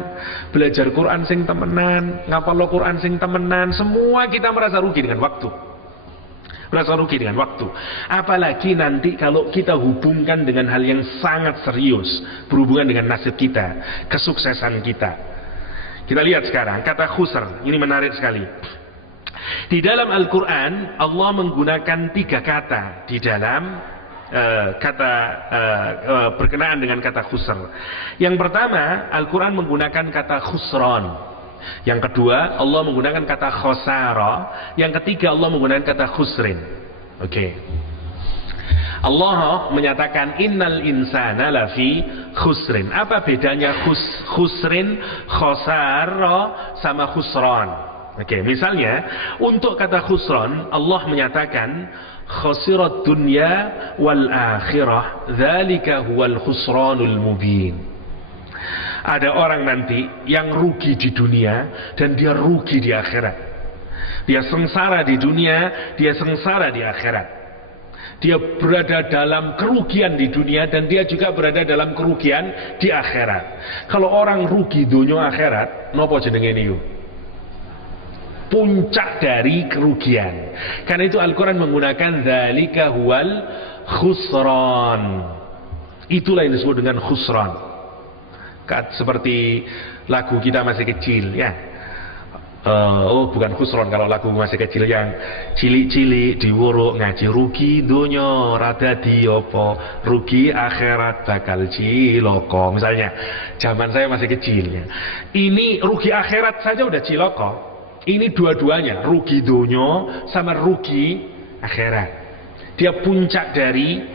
belajar Quran sing temenan, ngapalo Quran sing temenan, semua kita merasa rugi dengan waktu. Merasa rugi dengan waktu. Apalagi nanti kalau kita hubungkan dengan hal yang sangat serius berhubungan dengan nasib kita, kesuksesan kita. Kita lihat sekarang kata khusr, ini menarik sekali. Di dalam Al-Quran Allah menggunakan 3 kata di dalam berkenaan dengan kata khusr. Yang pertama Al-Quran menggunakan kata khusron. Yang kedua Allah menggunakan kata khosara. Yang ketiga Allah menggunakan kata khusrin. Oke. Allah menyatakan innal insana lafi khusrin. Apa bedanya khusrin, khosara sama khusran? Oke, misalnya untuk kata khusran Allah menyatakan khasirat dunya wal akhirah dzalika huwal khusranul mubin. Ada orang nanti yang rugi di dunia dan dia rugi di akhirat. Dia sengsara di dunia, dia sengsara di akhirat. Dia berada dalam kerugian di dunia dan dia juga berada dalam kerugian di akhirat. Kalau orang rugi dunia akhirat, nopo jenenge niku? Puncak dari kerugian. Karena itu Al-Quran menggunakan dzalika huwal khusran. Itulah yang disebut dengan khusran. Seperti lagu kita masih kecil ya. Bukan khusron kalau lagu masih kecil, yang cilik-cilik diwuruk ngaji rugi donya rada diopo, rugi akhirat bakal ciloko. Misalnya zaman saya masih kecil ya. Ini rugi akhirat saja udah ciloko. Ini dua-duanya, rugi donya sama rugi akhirat. Dia puncak dari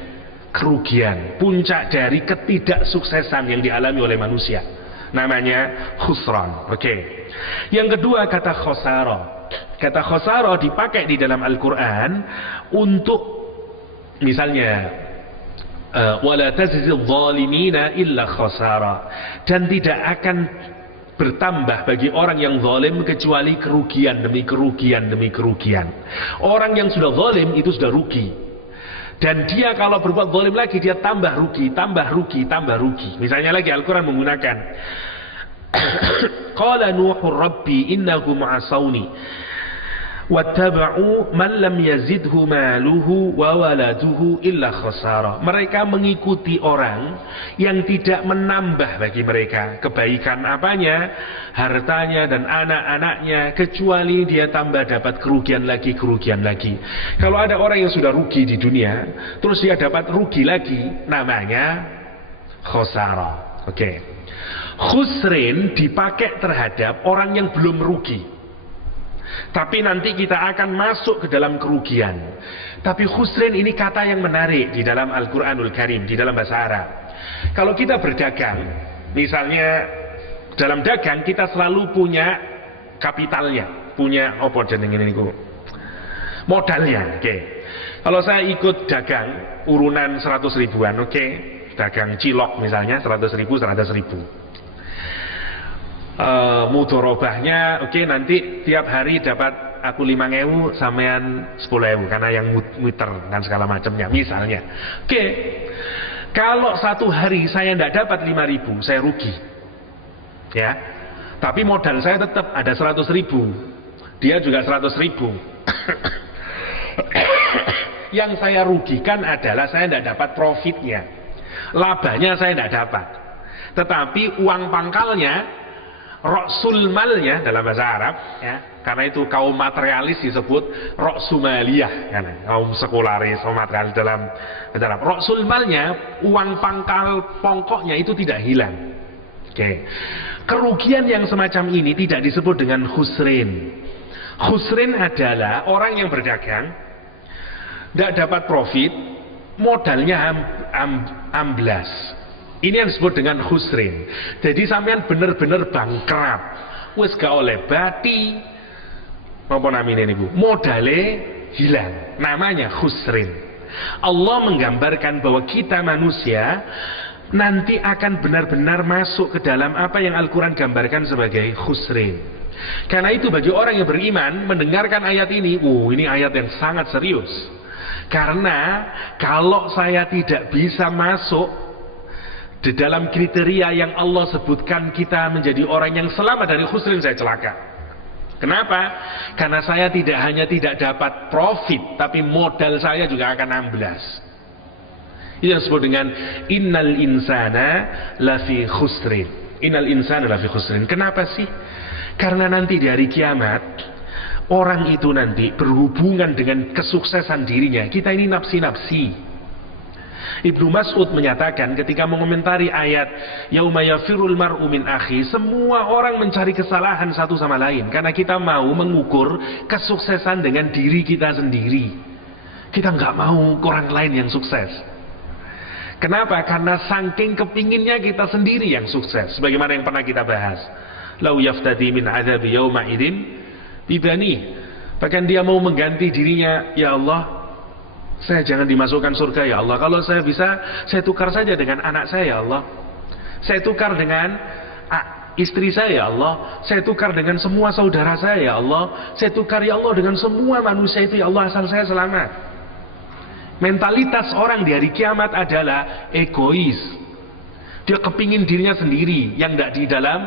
kerugian, puncak dari ketidaksuksesan yang dialami oleh manusia. Namanya khusran. Oke. Yang kedua kata khosara. Kata khosara dipakai di dalam Al-Quran untuk misalnya wala tazidil zalimina illa khosara, dan tidak akan bertambah bagi orang yang zalim kecuali kerugian demi kerugian demi kerugian. Orang yang sudah zalim itu sudah rugi, dan dia kalau berbuat zalim lagi dia tambah rugi, tambah rugi, tambah rugi. Misalnya lagi Al-Quran menggunakan Qala Nuhur Rabbi innahum asawni wattaba'u man lam yazidhu maluhu wa waladuhu illa khasara. Mereka mengikuti orang yang tidak menambah bagi mereka kebaikan apanya, hartanya dan anak-anaknya, kecuali dia tambah dapat kerugian lagi, kerugian lagi. Kalau ada orang yang sudah rugi di dunia terus dia dapat rugi lagi, namanya khasara. Oke. Khusrin dipakai terhadap orang yang belum rugi, tapi nanti kita akan masuk ke dalam kerugian. Tapi khusrin ini kata yang menarik di dalam Al-Quranul Karim, di dalam bahasa Arab. Kalau kita berdagang, misalnya dalam dagang kita selalu punya kapitalnya, punya apa jenenge niku, modalnya. Oke. Kalau saya ikut dagang urunan 100 ribuan, oke, dagang cilok misalnya 100.000 mudorobahnya oke, nanti tiap hari dapat aku 5.000 sampean 10.000 karena yang muter dan segala macamnya misalnya. Oke, kalau satu hari saya tidak dapat 5.000 saya rugi ya, tapi modal saya tetap ada 100.000, dia juga 100.000. Yang saya rugikan adalah saya tidak dapat profitnya, labanya saya tidak dapat, tetapi uang pangkalnya, Ra'sul malnya dalam bahasa Arab ya, karena itu kaum materialis disebut Ra'sumaliyah kan, kaum sekularis, kaum materialis dalam bahasa Arab. Ra'sul malnya, uang pangkal pokoknya itu tidak hilang. Oke. Kerugian yang semacam ini tidak disebut dengan khusrin. Khusrin adalah orang yang berdagang tidak dapat profit, modalnya amblas. Ini yang disebut dengan khusrin. Jadi sampean bener-bener bangkrut, wis gak oleh bati apa namanya ini Bu, modale hilang, namanya khusrin. Allah menggambarkan bahwa kita manusia nanti akan benar-benar masuk ke dalam apa yang Al-Quran gambarkan sebagai khusrin. Karena itu bagi orang yang beriman mendengarkan ayat ini, ini ayat yang sangat serius. Karena kalau saya tidak bisa masuk di dalam kriteria yang Allah sebutkan kita menjadi orang yang selamat dari khusrin, saya celaka. Kenapa? Karena saya tidak hanya tidak dapat profit, tapi modal saya juga akan amblas. Itu yang disebut dengan innal insana lafi khusrin. Innal insana lafi khusrin. Kenapa sih? Karena nanti di hari kiamat orang itu nanti berhubungan dengan kesuksesan dirinya. Kita ini nafsi-nafsi. Ibnu Mas'ud menyatakan ketika mengomentari ayat yauma yafirul mar'u min akhi, semua orang mencari kesalahan satu sama lain karena kita mau mengukur kesuksesan dengan diri kita sendiri. Kita nggak mau orang lain yang sukses. Kenapa? Karena saking kepinginnya kita sendiri yang sukses. Sebagaimana yang pernah kita bahas, lau yaftadi min adzabi yauma idin bibani, bahkan dia mau mengganti dirinya, ya Allah, saya jangan dimasukkan surga ya Allah, kalau saya bisa saya tukar saja dengan anak saya ya Allah, saya tukar dengan istri saya ya Allah, saya tukar dengan semua saudara saya ya Allah, saya tukar ya Allah dengan semua manusia itu ya Allah, asal saya selamat. Mentalitas orang di hari kiamat adalah egois. Dia kepingin dirinya sendiri yang tidak di dalam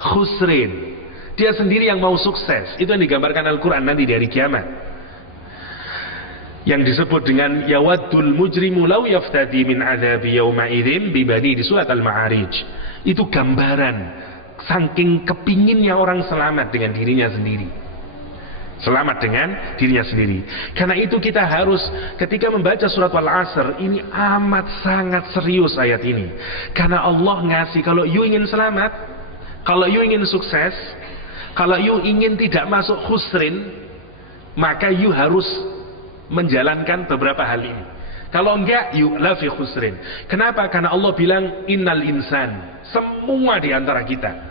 khusrin. Dia sendiri yang mau sukses. Itu yang digambarkan Al-Quran nanti di hari kiamat, yang disebut dengan yawaddul mujrimu law yaftadi min adzabi yauma idzin bibani di surat Al-Ma'arij. Itu gambaran saking kepinginnya orang selamat dengan dirinya sendiri. Selamat dengan dirinya sendiri. Karena itu kita harus ketika membaca surat Al-Asr ini amat sangat serius ayat ini. Karena Allah ngasih, kalau you ingin selamat, kalau you ingin sukses, kalau you ingin tidak masuk khusrin, maka you harus menjalankan beberapa hal ini. Kalau enggak, you la fi khusrin. Kenapa? Karena Allah bilang innal insan, semua di antara kita.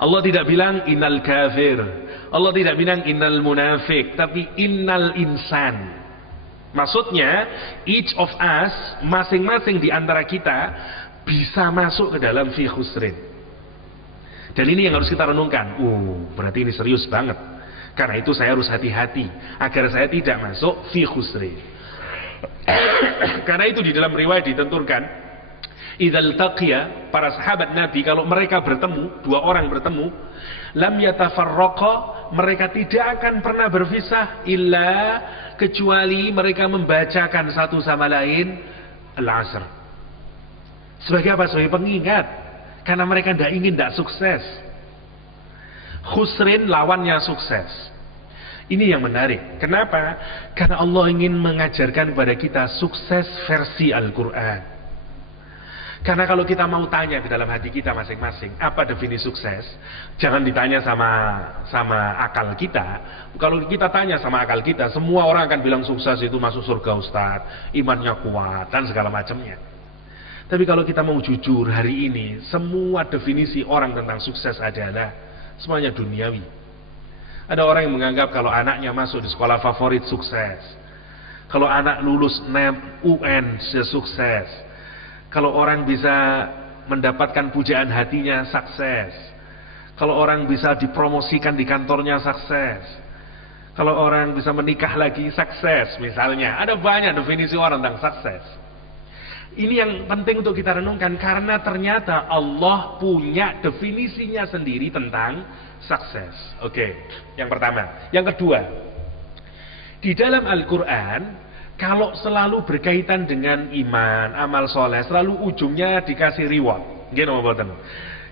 Allah tidak bilang innal kafir, Allah tidak bilang innal munafik, tapi innal insan. Maksudnya each of us, masing-masing di antara kita bisa masuk ke dalam fi khusrin. Dan ini yang harus kita renungkan. Berarti ini serius banget. Karena itu saya harus hati-hati agar saya tidak masuk fi khusrin. Karena itu di dalam riwayat ditentukan, idzal taqiya, para sahabat Nabi kalau mereka bertemu, dua orang bertemu, lam yatafarraqa, mereka tidak akan pernah berpisah illa kecuali mereka membacakan satu sama lain Al-Asr. Sebagai apa? Sebagai pengingat. Karena mereka tidak ingin tidak sukses. Khusrin lawannya sukses. Ini yang menarik. Kenapa? Karena Allah ingin mengajarkan kepada kita sukses versi Al-Quran. Karena kalau kita mau tanya ke dalam hati kita masing-masing, apa definisi sukses? Jangan ditanya sama akal kita. Kalau kita tanya sama akal kita, semua orang akan bilang sukses itu masuk surga Ustaz, imannya kuat, dan segala macamnya. Tapi kalau kita mau jujur hari ini, semua definisi orang tentang sukses adalah semuanya duniawi. Ada orang yang menganggap kalau anaknya masuk di sekolah favorit sukses, kalau anak lulus UN sukses, Kalau orang bisa mendapatkan pujaan hatinya, sukses. Kalau orang bisa dipromosikan di kantornya, sukses. Kalau orang bisa menikah lagi, sukses misalnya. Ada banyak definisi orang tentang sukses. Ini yang penting untuk kita renungkan, karena ternyata Allah punya definisinya sendiri tentang sukses. Oke, yang pertama. Yang kedua, di dalam Al-Quran, kalau selalu berkaitan dengan iman, amal soleh, selalu ujungnya dikasih reward. Gini mboten.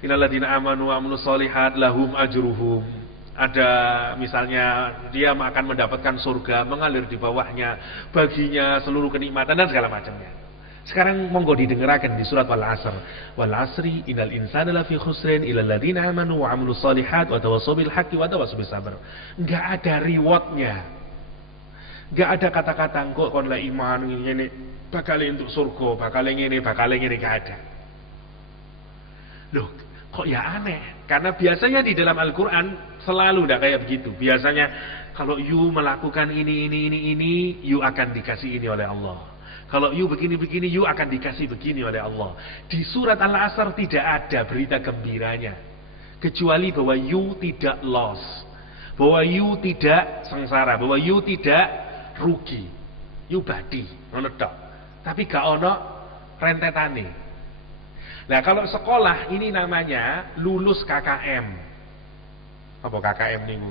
Innalladzina amanu wa amilus sholihat lahum ajruhum. Ada misalnya dia akan mendapatkan surga mengalir di bawahnya, baginya seluruh kenikmatan dan segala macamnya. Sekarang monggo didengarkan di surat Wal-Asr. Wal asri innal insana lafi khusrin illal ladzina amanu wa amilus sholihat wa tawassaw bil haqqi wa tawassaw bis sabr. Enggak ada rewardnya. Gak ada kata-kata kok kon la iman ngene bakal untuk surga, bakal ngene gak ada. Loh, kok ya aneh? Karena biasanya di dalam Al-Qur'an selalu udah kayak begitu. Biasanya kalau you melakukan ini, you akan dikasih ini oleh Allah. Kalau you begini, you akan dikasih begini oleh Allah. Di surat Al-Asr tidak ada berita gembiranya, kecuali bahwa you tidak loss, bahwa you tidak sengsara, bahwa you tidak rugi, you badi, ngono tok. Tapi gak ono rentetane. Nah, kalau sekolah ini namanya lulus KKM. Apa KKM niku?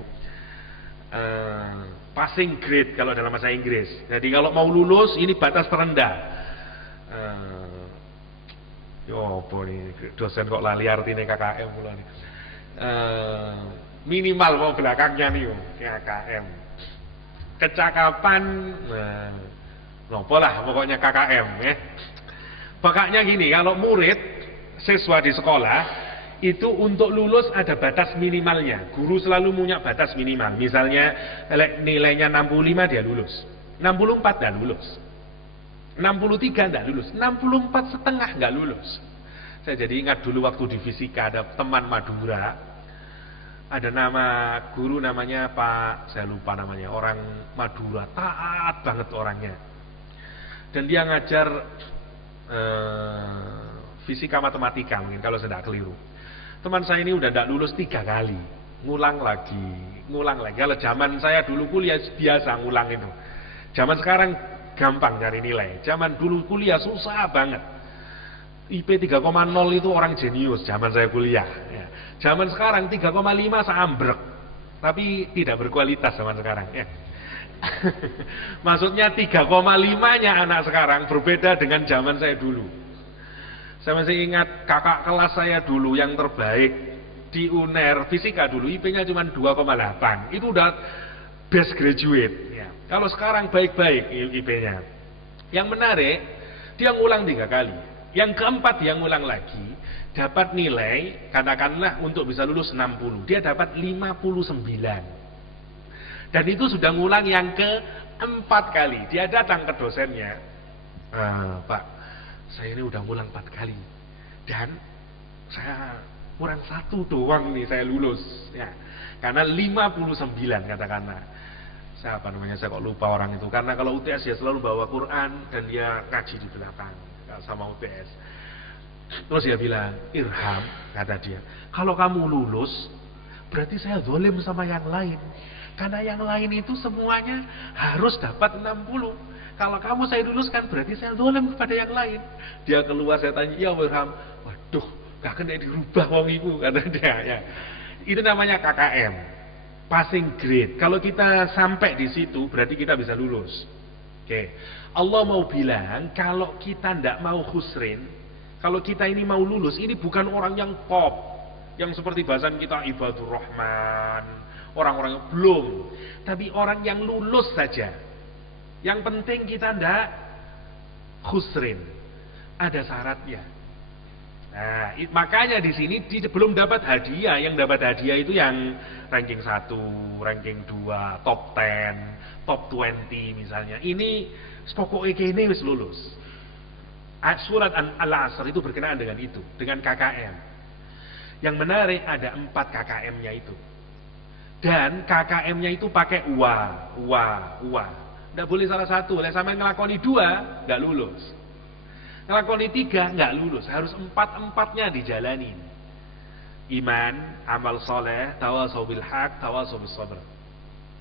Passing grade kalau dalam bahasa Inggris. Jadi kalau mau lulus ini batas terendah. Yo apa nih dosen kok lali artine KKM kula nih. Minimal mau belakangnya nih KKM. Kecakapan, lah pokoknya KKM ya. Pokoknya gini, kalau murid siswa di sekolah itu untuk lulus ada batas minimalnya. Guru selalu punya batas minimal. Misalnya nilainya 65 dia lulus, 64 nggak lulus, 63 nggak lulus, 64 setengah nggak lulus. Saya jadi ingat dulu waktu di fisika ada teman Madura. Ada nama guru namanya Pak, saya lupa namanya, orang Madura, taat banget orangnya. Dan dia ngajar fisika matematika mungkin kalau saya tidak keliru. Teman saya ini udah tidak lulus 3 kali, ngulang lagi. Kalau zaman saya dulu kuliah biasa ngulang itu. Zaman sekarang gampang cari nilai. Zaman dulu kuliah susah banget. IP 3,0 itu orang jenius zaman saya kuliah. Ya. Zaman sekarang 3,5 seambrek, tapi tidak berkualitas zaman sekarang. Ya. Maksudnya 3,5-nya anak sekarang berbeda dengan zaman saya dulu. Saya masih ingat kakak kelas saya dulu yang terbaik di UNER fisika dulu IP-nya cuma 2,8. Itu udah best graduate. Ya. Kalau sekarang baik-baik IP-nya. Yang menarik, dia ngulang 3 kali. Yang keempat dia ngulang lagi, dapat nilai katakanlah untuk bisa lulus 60, dia dapat 59. Dan itu sudah ngulang yang keempat kali. Dia datang ke dosennya, Pak, saya ini udah ngulang 4 kali dan saya kurang 1 doang nih saya lulus ya. Karena 59 katakanlah. Saya kok lupa orang itu, karena kalau UTS ya selalu bawa Quran dan dia ngaji di belakang sama UTS. Terus dia bilang, Irham, kata dia, kalau kamu lulus berarti saya zalim sama yang lain, karena yang lain itu semuanya harus dapat 60. Kalau kamu saya luluskan berarti saya zalim kepada yang lain. Dia keluar, saya tanya, ya Irham, waduh gak kena dirubah wong ibu, kata dia ya. Itu namanya KKM, passing grade. Kalau kita sampai di situ berarti kita bisa lulus. Oke. Allah mau bilang kalau kita tidak mau khusrin, kalau kita ini mau lulus, ini bukan orang yang top, yang seperti bahasan kita ibadur rahman, orang-orang yang belum, tapi orang yang lulus saja. Yang penting kita tidak khusrin, ada syaratnya. Nah, makanya di sini belum dapat hadiah. Yang dapat hadiah itu yang ranking 1, ranking 2, top 10, top 20 misalnya. Ini pokoknya kene wis lulus. Surat Al-Asr itu berkenaan dengan itu, dengan KKM. Yang menarik ada 4 KKM-nya itu. Dan KKM-nya itu pakai wa. Nggak boleh salah satu. Lah sampai ngelakoni 2 nggak lulus. Ngelakoni 3 nggak lulus, harus 4-4-nya dijalani. Iman, amal soleh, tawasau bil haq, tawasau bis sabr.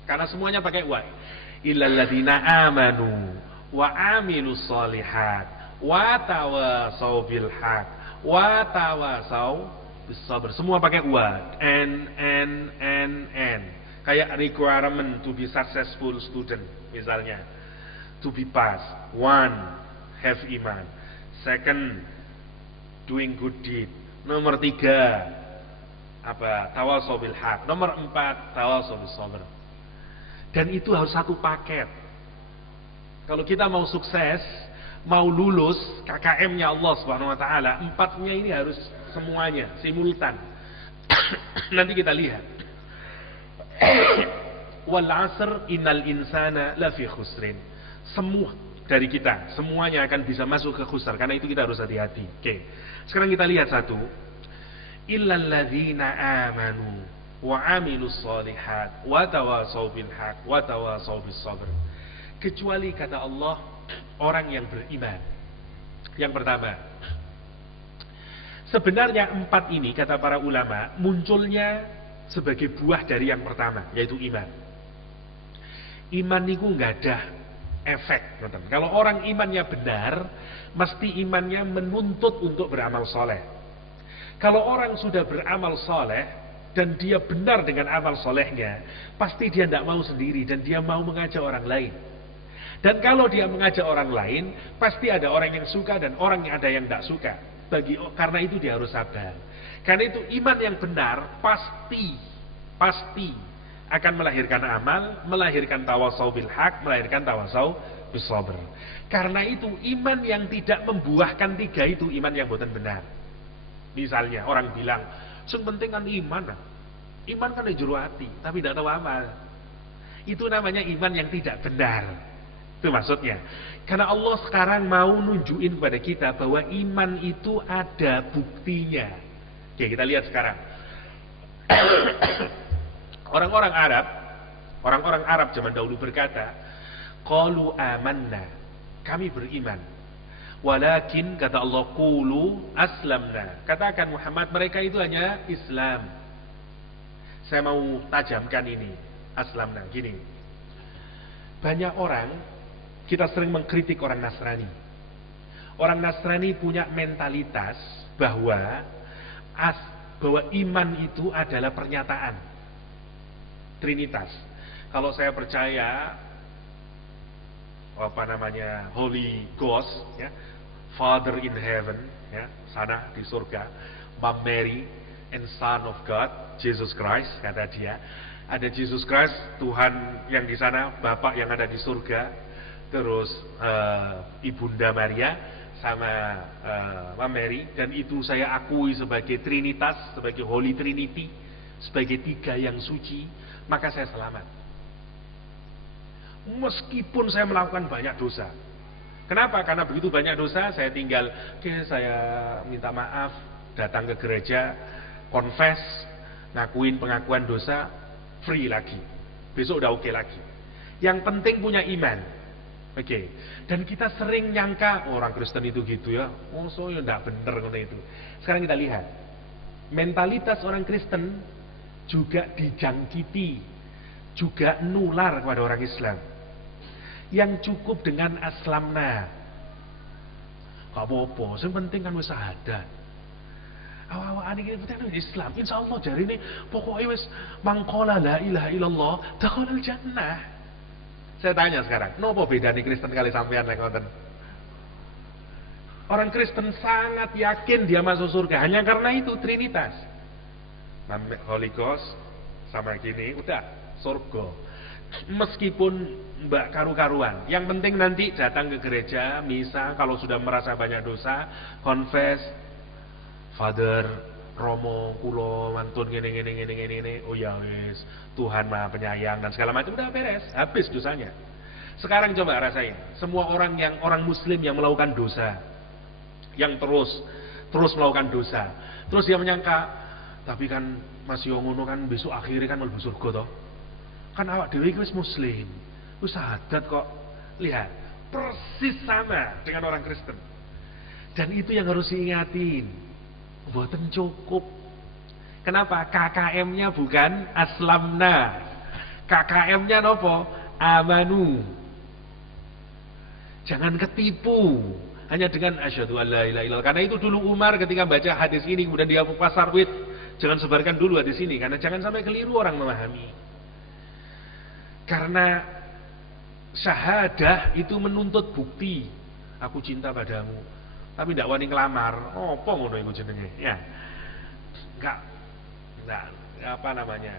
Karena semuanya pakai wa. Illal ladzina amanu wa amilus solihat wa tawasau bil haq wa tawasau bis sabr. Semua pakai wa. And. Kayak requirement to be successful student misalnya. To be pass. 1, have iman. 2, doing good deed. Nomor 3, tawasau bil haq. Nomor 4, tawasau bis sabr. Dan itu harus satu paket. Kalau kita mau sukses, mau lulus KKM-nya Allah Subhanahu wa taala, 4-nya ini harus semuanya simultan. Nanti kita lihat. Wal 'asr innal insana lafi khusrin. Semua dari kita, semuanya akan bisa masuk ke khusar. Karena itu kita harus hati-hati. Oke. Sekarang kita lihat satu. Illal ladzina amanu wa amilus solihat wa tawasau bil haq wa tawasau bis sabr. Kecuali kata Allah orang yang beriman. Yang pertama, sebenarnya 4 ini kata para ulama munculnya sebagai buah dari yang pertama, yaitu iman. Iman itu nggak ada efek. Kalau orang imannya benar, mesti imannya menuntut untuk beramal soleh. Kalau orang sudah beramal soleh dan dia benar dengan amal solehnya, pasti dia tidak mau sendiri dan dia mau mengajak orang lain. Dan kalau dia mengajak orang lain, pasti ada orang yang suka dan orang yang ada yang tidak suka. Karena itu dia harus sabar. Karena itu iman yang benar pasti akan melahirkan amal, melahirkan tawasau bil haq, melahirkan tawasau bis sabr. Karena itu iman yang tidak membuahkan 3 itu iman yang bukan benar. Misalnya orang bilang, yang penting kan iman. Iman kan di juru hati, tapi tidak tahu amal. Itu namanya iman yang tidak benar. Itu maksudnya. Karena Allah sekarang mau nunjukin kepada kita bahwa iman itu ada buktinya. Oke, kita lihat sekarang. Orang-orang Arab zaman dahulu berkata, qalu amanna, kami beriman. Walakin kata Allah, qulu aslamna. Katakan Muhammad, mereka itu hanya Islam. Saya mau tajamkan ini, aslamna, gini. Banyak orang, kita sering mengkritik orang Nasrani. Orang Nasrani punya mentalitas bahwa iman itu adalah pernyataan. Trinitas. Kalau saya percaya Holy Ghost, ya, Father in heaven, ya, sana di surga, Mom Mary and Son of God, Jesus Christ, kata dia. Ada Jesus Christ, Tuhan yang di sana, Bapak yang ada di surga, terus Ibunda Maria sama Mom Mary, dan itu saya akui sebagai Trinitas, sebagai Holy Trinity, sebagai 3 yang suci, maka saya selamat. Meskipun saya melakukan banyak dosa. Kenapa? Karena begitu banyak dosa, saya tinggal, saya minta maaf, datang ke gereja, confess, ngakuin pengakuan dosa, free lagi. Besok udah oke lagi. Yang penting punya iman. Oke. Dan kita sering nyangka orang Kristen itu gitu ya. Oh, soalnya enggak bener ngono itu. Sekarang kita lihat. Mentalitas orang Kristen juga dijangkiti, juga nular kepada orang Islam. Yang cukup dengan aslamna. Gak apa-apa, yang penting kan wis syahadat. Awak-awak ini penting Islam. Insyaallah jari ini pokoknya wis mangkola la ilaha illallah dakhalal jannah. Saya tanya sekarang, nopo bedane Kristen kali sampean lek ngoten? Orang Kristen sangat yakin dia masuk surga hanya karena itu Trinitas. Holy Ghost sama gini, udah surga. Meskipun mbak karu-karuan, yang penting nanti datang ke gereja, misa, kalau sudah merasa banyak dosa, confess, Father, Romo, Kulo, Mantun, gini, oh ya wis, Tuhan Maha Penyayang dan segala macam, udah beres, habis dosanya. Sekarang coba rasain, semua orang Muslim yang melakukan dosa, yang terus melakukan dosa, terus dia menyangka, tapi kan masih ngono kan besok akhirnya kan mlebu surga toh. Kan awak dhewe iki wis muslim, wis syahadat kok. Lihat, persis sama dengan orang Kristen. Dan itu yang harus diingatin. Mboten cukup. Kenapa? KKM-nya bukan aslamna. KKM-nya nopo? Amanu. Jangan ketipu hanya dengan asyhadu alla ilaha illallah. Karena itu dulu Umar ketika baca hadis ini kemudian dia pasar wit, jangan sebarkan dulu hadis ini karena jangan sampai keliru orang memahami. Karena syahadah itu menuntut bukti. Aku cinta padamu, tapi ndak wani ngelamar. Apa ngono iku jenenge? Ya. Enggak apa namanya?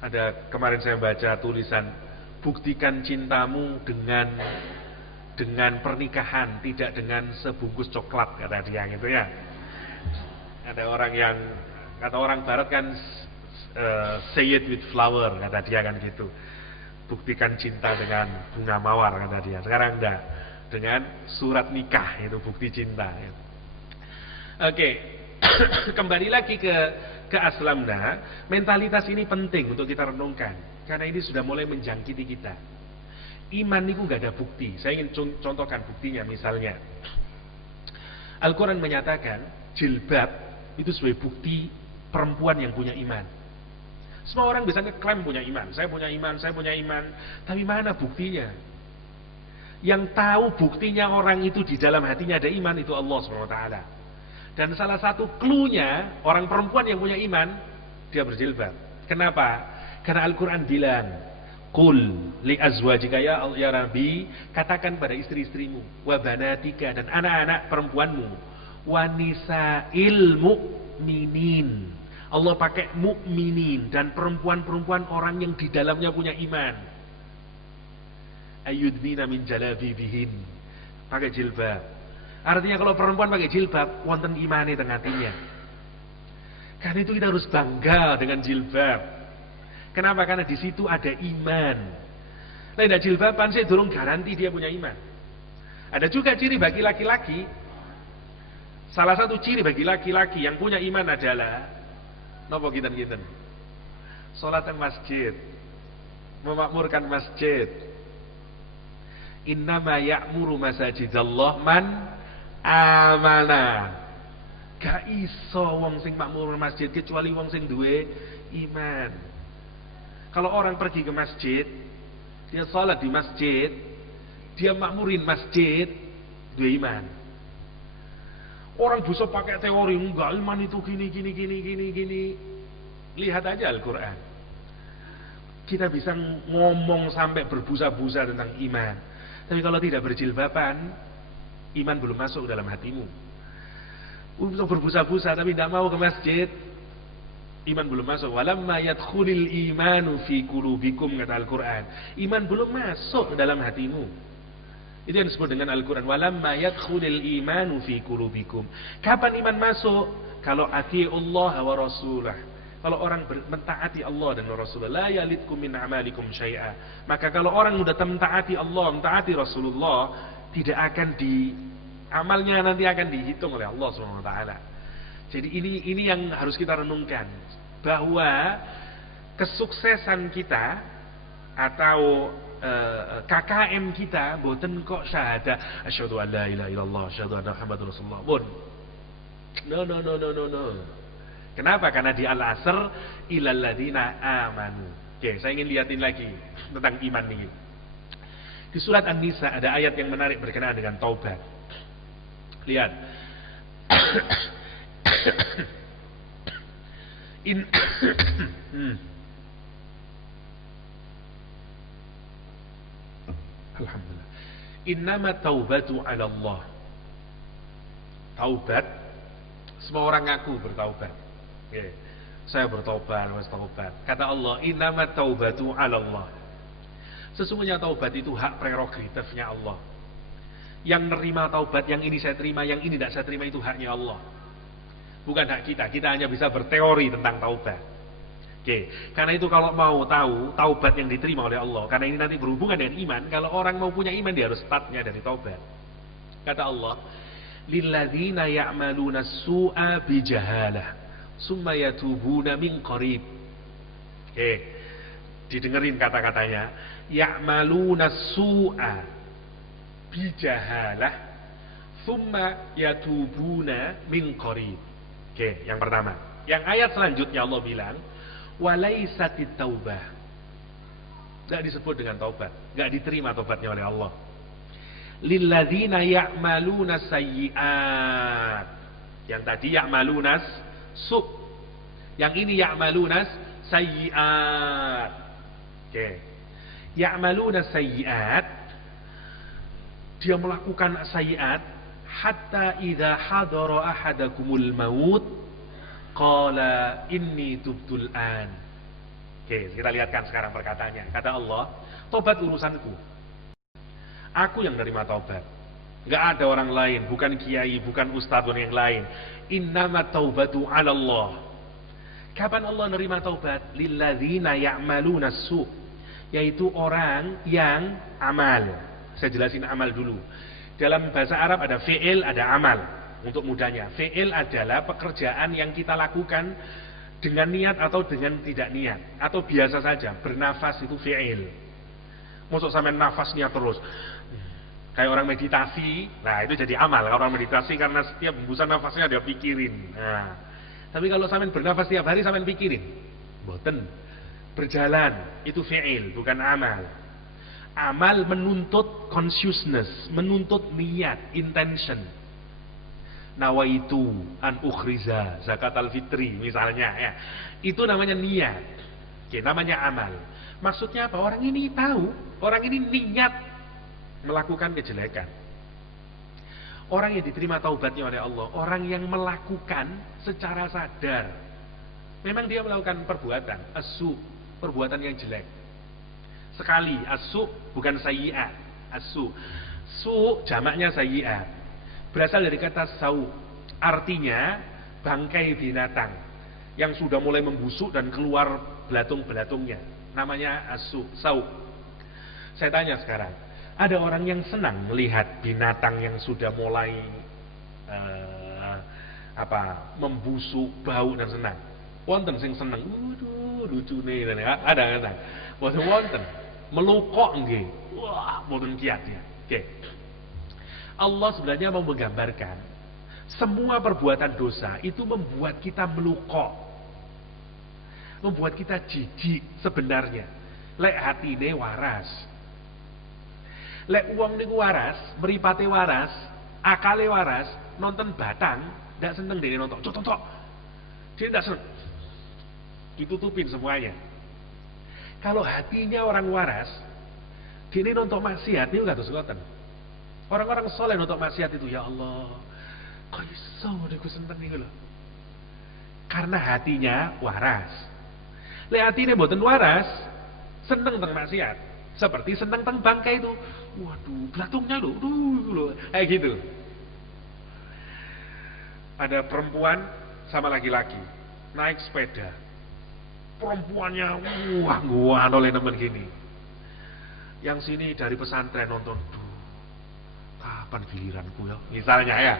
Ada kemarin saya baca tulisan buktikan cintamu dengan pernikahan, tidak dengan sebungkus coklat, kata dia gitu ya. Ada orang yang kata orang barat kan say it with flower, kata dia kan gitu. Buktikan cinta dengan bunga mawar, kata dia. Sekarang enggak, dengan surat nikah itu bukti cinta. Oke. Kembali lagi ke aslamna. Mentalitas ini penting untuk kita renungkan karena ini sudah mulai menjangkiti kita. Iman itu gak ada bukti. Saya ingin contohkan buktinya. Misalnya Al-Quran menyatakan jilbab itu sebagai bukti perempuan yang punya iman. Semua orang bisa ngeklaim punya iman. Saya punya iman, saya punya iman. Tapi mana buktinya? Yang tahu buktinya orang itu di dalam hatinya ada iman itu Allah SWT. Dan salah satu cluenya orang perempuan yang punya iman, dia berjilbab. Kenapa? Karena Al-Quran bilang, Qul li azwajika ya Nabi, katakan pada istri-istrimu, wa banatika dan anak-anak perempuanmu, wa nisa'il mu'minin. Allah pakai mukminin dan perempuan-perempuan orang yang di dalamnya punya iman. Ayyudnina min jalabibihin. Pakai jilbab. Artinya kalau perempuan pakai jilbab, wonten imane teng atinya. Karena itu kita harus bangga dengan jilbab. Kenapa? Karena di situ ada iman. Lain jilbaban saya durung garansi dia punya iman. Ada juga ciri bagi laki-laki. Salah satu ciri bagi laki-laki yang punya iman adalah napa kinten-kinten? Salat nang masjid. Memakmurkan masjid. Innama ya'muru masajidallah man amana. Gak iso wong sing makmur masjid kecuali wong sing duwe iman. Kalau orang pergi ke masjid, dia salat di masjid, dia makmurin masjid, dua iman. Orang bisa pakai teori, enggak iman itu gini. Lihat aja Al-Quran. Kita bisa ngomong sampai berbusa-busa tentang iman. Tapi kalau tidak berjilbaban, iman belum masuk dalam hatimu. Untuk berbusa-busa tapi tidak mau ke masjid, iman belum masuk. Walamma yadkhulul imanu fi qulubikum, kata Al-Quran. Iman belum masuk dalam hatimu. Itu yang disebut dengan Al-Quran. Walamma yadkhulul imanu fi qulubikum. Kapan iman masuk? Kalau atiullah wa rasulah. Kalau orang mentaati Allah dan Rasulullah, la yalitkum min amalikum syai'a. Maka kalau orang sudah mentaati Allah, mentaati Rasulullah, tidak akan amalnya nanti akan dihitung oleh Allah SWT. Jadi ini yang harus kita renungkan, bahwa kesuksesan kita atau KKM kita boten kok syahadah asyhadu an la ilaha illallah asyhadu anna muhammadar rasulullah. No. Kenapa? Karena di Al-Asr ilal ladzina amanu. Oke, saya ingin lihatin lagi tentang iman ini. Di surat An-Nisa ada ayat yang menarik berkenaan dengan taubat. Lihat. Alhamdulillah. Innama taubatu 'ala Allah. Taubat, semua orang ngaku bertaubat. Oke. Saya bertaubat. Kata Allah, innama taubatu 'ala Allah. Sesungguhnya taubat itu hak prerogatifnya Allah. Yang nerima taubat, yang ini saya terima, yang ini tidak saya terima, itu haknya Allah. Bukan hak kita. Kita hanya bisa berteori tentang taubat. Oke. Karena itu kalau mau tahu taubat yang diterima oleh Allah, karena ini nanti berhubungan dengan iman. Kalau orang mau punya iman, dia harus startnya dari taubat. Kata Allah, lilladzina ya'maluna su'a bijahalah summa yatubuna min qarib. Oke. Didengerin kata-katanya. Ya'maluna su'a bijahalah Tsumma yatubuna min qarib. Oke, yang pertama. Yang ayat selanjutnya Allah bilang, walaisatit taubah. Enggak disebut dengan taubat, enggak diterima taubatnya oleh Allah. Lilladzina ya'maluna sayyi'at. Yang tadi ya'malunas su'. Yang ini ya'malunas sayyi'at. Oke. Ya'malunas sayyi'at, dia melakukan sayyi'at hatta idza hadara ahadakumul maut qala inni tubtul an. Oke, kita lihatkan sekarang perkataannya. Kata Allah, tobat urusanku. Aku yang nerima taubat. Enggak ada orang lain, bukan kiai, bukan ustadz dan yang lain. Innamat taubatu 'ala Allah. Kapan Allah nerima taubat? Lilladzina ya'maluna su', yaitu orang yang amal. Saya jelasin amal dulu. Dalam bahasa Arab ada fi'il, ada amal. Untuk mudahnya, fi'il adalah pekerjaan yang kita lakukan dengan niat atau dengan tidak niat, atau biasa saja. Bernafas itu fi'il. Masuk sampai nafasnya terus, kayak orang meditasi. Nah, itu jadi amal. Orang meditasi karena setiap hembusan nafasnya dia pikirin. Nah, tapi kalau sampean bernafas tiap hari sampean pikirin, boten. Berjalan itu fi'il, bukan amal. Amal menuntut consciousness, menuntut niat, intention. Nawaitu an ukhriza zakat al-fitri misalnya, ya. Itu namanya niat. Oke, namanya amal. Maksudnya apa? Orang ini tahu, orang ini niat melakukan kejelekan. Orang yang diterima taubatnya oleh Allah, orang yang melakukan secara sadar. Memang dia melakukan perbuatan asu, perbuatan yang jelek. Sekali, asu bukan sayyi'at. Asu, su jamaknya sayyi'at. Berasal dari kata sau. Artinya bangkai binatang yang sudah mulai membusuk dan keluar belatung-belatungnya. Namanya asu, sau. Saya tanya sekarang, ada orang yang senang melihat binatang yang sudah mulai membusuk, bau dan senang? Wonten sing seneng, lucu nih, ada. Wonten melukok nggih. Wah, boten kiat ya. Oke. Allah sebenarnya mau menggambarkan semua perbuatan dosa itu membuat kita melukok. Membuat kita jijik sebenarnya. Lek hatine waras. Lek uang niku waras, mripate waras, akale waras, nonton batang, ndak seneng dene nonton. Tok. Dia ndak seneng. Ditutupin semuanya. Kalau hatinya orang waras, dene nonton maksiat niku kados ngoten. Orang-orang soleh nonton maksiat itu, ya Allah, kok iso niku seneng niku lho. Karena hatinya waras. Lek hatine mboten waras, seneng teng maksiat. Seperti seneng teng bangkai itu. Waduh, belatungnya lho, kayak gitu. Ada perempuan sama laki-laki naik sepeda. Perempuannya wah oleh temen gini. Yang sini dari pesantren nonton, kapan giliranku ya? Misalnya ya.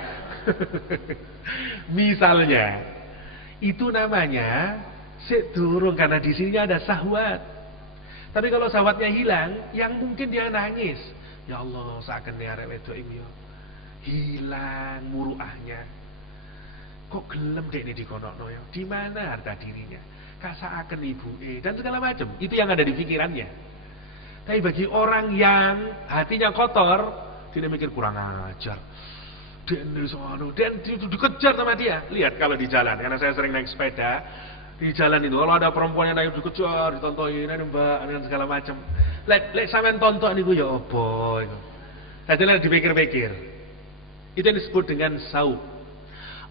Misalnya. Itu namanya sik durung, karena di sini ada syahwat. Tapi kalau syahwatnya hilang, yang mungkin dia nangis. Ya Allah, sakene arek wedok iki ya. Hilang muruahnya. Kok gelem dekne dikonokno ya? Di mana harga dirinya? Kasaaken ibuke dan segala macam. Itu yang ada di pikirannya. Tapi bagi orang yang hatinya kotor, dia mikir kurang ajar. Dan dikejar sama dia. Lihat kalau di jalan, karena saya sering naik sepeda, di jalan itu kalau ada perempuan yang naik dikejar, ditontonin, mbak, dan segala macam. Lek sampean tonton niku ya apa itu. Tadi lek dipikir-pikir. Itu yang disebut dengan saub.